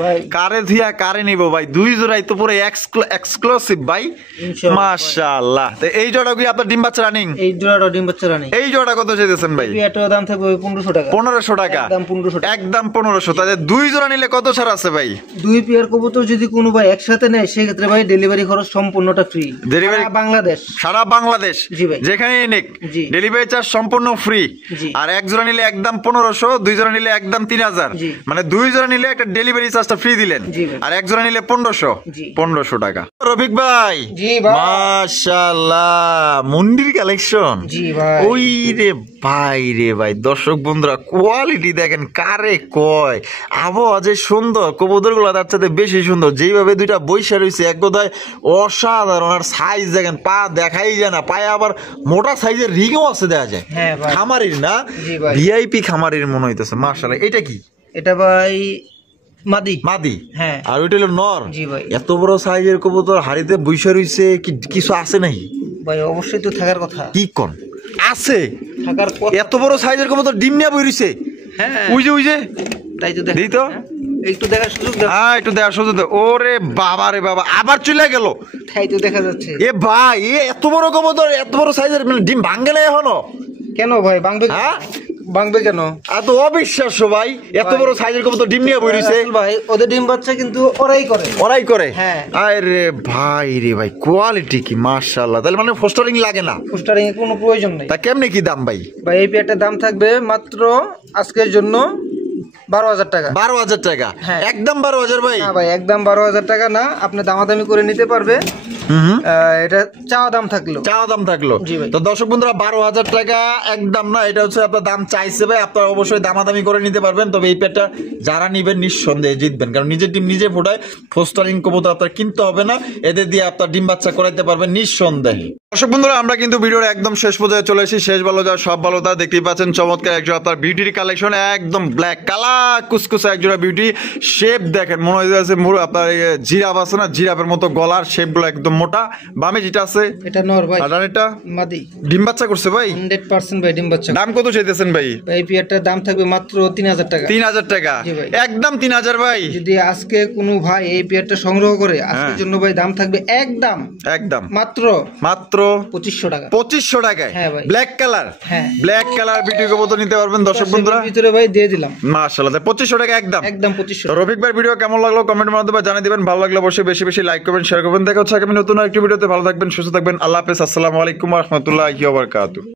ভাই কারে থিয়া কারে নিব ভাই, 2 জোড়াই তো পুরো এক্সক্লুসিভ ভাই ইনশাআল্লাহ। মাশাআল্লাহ। তো এই জোড়া কি আপনার ডিম বাচ্চা রানিং? এই জোড়াটা ডিম বাচ্চা রানিং। এই জোড়া কত চাইতেছেন ভাই? পেয়ারটার দাম থাকবে 1500 টাকা। 1500 টাকা। একদম 1500 টাকা। একদম 1500। তাহলে 2 জোড়া নিলে কত ছাড় আছে ভাই? 2 পেয়ার কবুতর যদি কোনো ভাই একসাথে নেয় সেক্ষেত্রে ভাই ডেলিভারি খরচ সম্পূর্ণটা ফ্রি। Delivery- সারা বাংলাদেশ। সারা বাংলাদেশ জি ভাই। যেখানেই নিক জি। ডেলিভারি চার্জ সম্পূর্ণ ফ্রি। জি। আর এক জোড়া নিলে একদম 1500, 2 জোড়া নিলে একদম 3000। জি। মানে 2 জোড়া নিলে একটা ডেলিভারি চার্জটা ফ্রি দিলেন। জি ভাই। আর এক জোড়া নিলে 1500। জি। 1500 টাকা। রফিক ভাই জি ভাই। মাশাআল্লাহ মুন্ডির কালেকশন। জি ভাই। ওই রে ভাই দর্শক বন্ধুরা কোয়ালিটি দেখেন কারে কয়। আবহাওয়া যে সুন্দর, কবুতর গুলো তার সাথে বেশি সুন্দর। যেইভাবে দুইটা বৈশা রয়েছে এক কথায় অসাধারণ। আর সাইজ দেখেন, পা দেখাই যায় না, পায়ে আবার মোটা সাইজের রিংও আছে দেখা যায়। হ্যাঁ ভাই। খামারির না, জি ভাই। ভিআইপি খামারির মনে হইতেছে মাশাআল্লাহ। এটা কি? এটা ভাই মাদি। মাদি। হ্যাঁ। আর ওইটা হলো নর। জি ভাই। এত বড় সাইজের কবুতর হাড়িতে বৈশা রয়েছে, কিছু আছে নাকি ভাই? অবশ্যই তো থাকার কথা। কি কোন আছে? থাকার কথা। এত বড় সাইজের কবুতর ডিম নিয়ে বই রইছে। হ্যাঁ। ওই যে তাই তো দেখ। দেই তো। একটু দেখার সুযোগ দাও। হ্যাঁ একটু দেখার সুযোগ দাও। ওরে বাবা রে বাবা, আবার চলে গেল। তাই তো দেখা যাচ্ছে। এ ভাই এত বড় কবুতর, এত বড় সাইজের, মানে ডিম ভাঙে না এখনো? কেন ভাই ভাঙবে? হ্যাঁ ভাঙবে কেন? এত অবিশ্বাস্য ভাই, এত বড় সাইজের কবুতর ডিম নিয়ে বই রইছে। ভাই ওদের ডিম বাচ্চা কিন্তু ওরাই করে। ওরাই করে? হ্যাঁ। আরে ভাই রে ভাই কোয়ালিটি কি মাশাআল্লাহ। তাহলে মানে ফস্টারিং লাগে না? পোস্টারিং এর কোনো প্রয়োজন নেই। তা কেমনে কি দাম ভাই? ভাই এই পেয়ারটার দাম থাকবে মাত্র আজকের জন্য 12000 টাকা। 12000 টাকা? হ্যাঁ। একদম 12000 ভাই? না ভাই একদম 12000 টাকা না, আপনি দামাদামি করে নিতে পারবে। এটা চাওয়া দাম থাকলো জি ভাই। তো দর্শক বন্ধুরা 12,000 টাকা একদম না, এটা হচ্ছে আপনার দাম চাইছে ভাই, আপনারা অবশ্যই দামাদামি করে নিতে পারবেন। তবে এই পেয়ারটা যারা নিবেন নিঃসন্দেহে জিতবেন, কারণ নিজের ডিম নিজে ফোটায়, ফোস্টারিং কবুতর আপনার কিনতে হবে না, এদের দিয়ে আপনার ডিম বাচ্চা করাইতে পারবেন নিঃসন্দেহে। দর্শক বন্ধুরা আমরা কিন্তু ভিডিওর একদম শেষ পর্যায়ে চলে এসেছি, শেষ ভালো যা সব ভালো তা দেখতেই পাচ্ছেন চমৎকার একজন আপনার বিউটির কালেকশন, একদম ব্ল্যাক কালার কুসকুসে একজোড়া বিউটি। শেপ দেখেন মনে হয় আছে আপনার জিরাফ আছে না, জিরাফের মতো গলার শেপ গুলো একদম মোটা। বামে যেটা আছে এটা নর ভাই, আর এটা মাদি, ডিম বাচ্চা করছে ভাই 100% ভাই ডিম বাচ্চা। দাম কত চাইতেছেন ভাই? এই পেয়ারটার দাম থাকবে মাত্র 3000 টাকা। 3000 টাকা জি ভাই। একদম 3000 ভাই। যদি আজকে কোনো ভাই এই পেয়ারটা সংগ্রহ করে আজকের জন্য ভাই দাম থাকবে একদম মাত্র 2500 টাকা। 2500 টাকায় হ্যাঁ ভাই। ব্ল্যাক কালার, হ্যাঁ ব্ল্যাক কালার বিউটি কবুতর নিতে পারবেন দর্শক বন্ধুরা। ভিতরে ভাই দিয়ে দিলাম মাশাআল্লাহ 2500 টাকা একদম 2500। তো রফিক ভাই ভিডিও কেমন লাগলো কমেন্টের মাধ্যমে জানিয়ে দিবেন, ভালো লাগলে অবশ্যই বেশি বেশি লাইক করবেন, শেয়ার করবেন। দেখা হচ্ছে আগামী নতুন আরেকটি ভিডিওতে। ভালো থাকবেন, সুস্থ থাকবেন, আল্লাহ হাফেজ, আসসালামু আলাইকুম ওয়া রাহমাতুল্লাহি ওয়া বারাকাতুহু।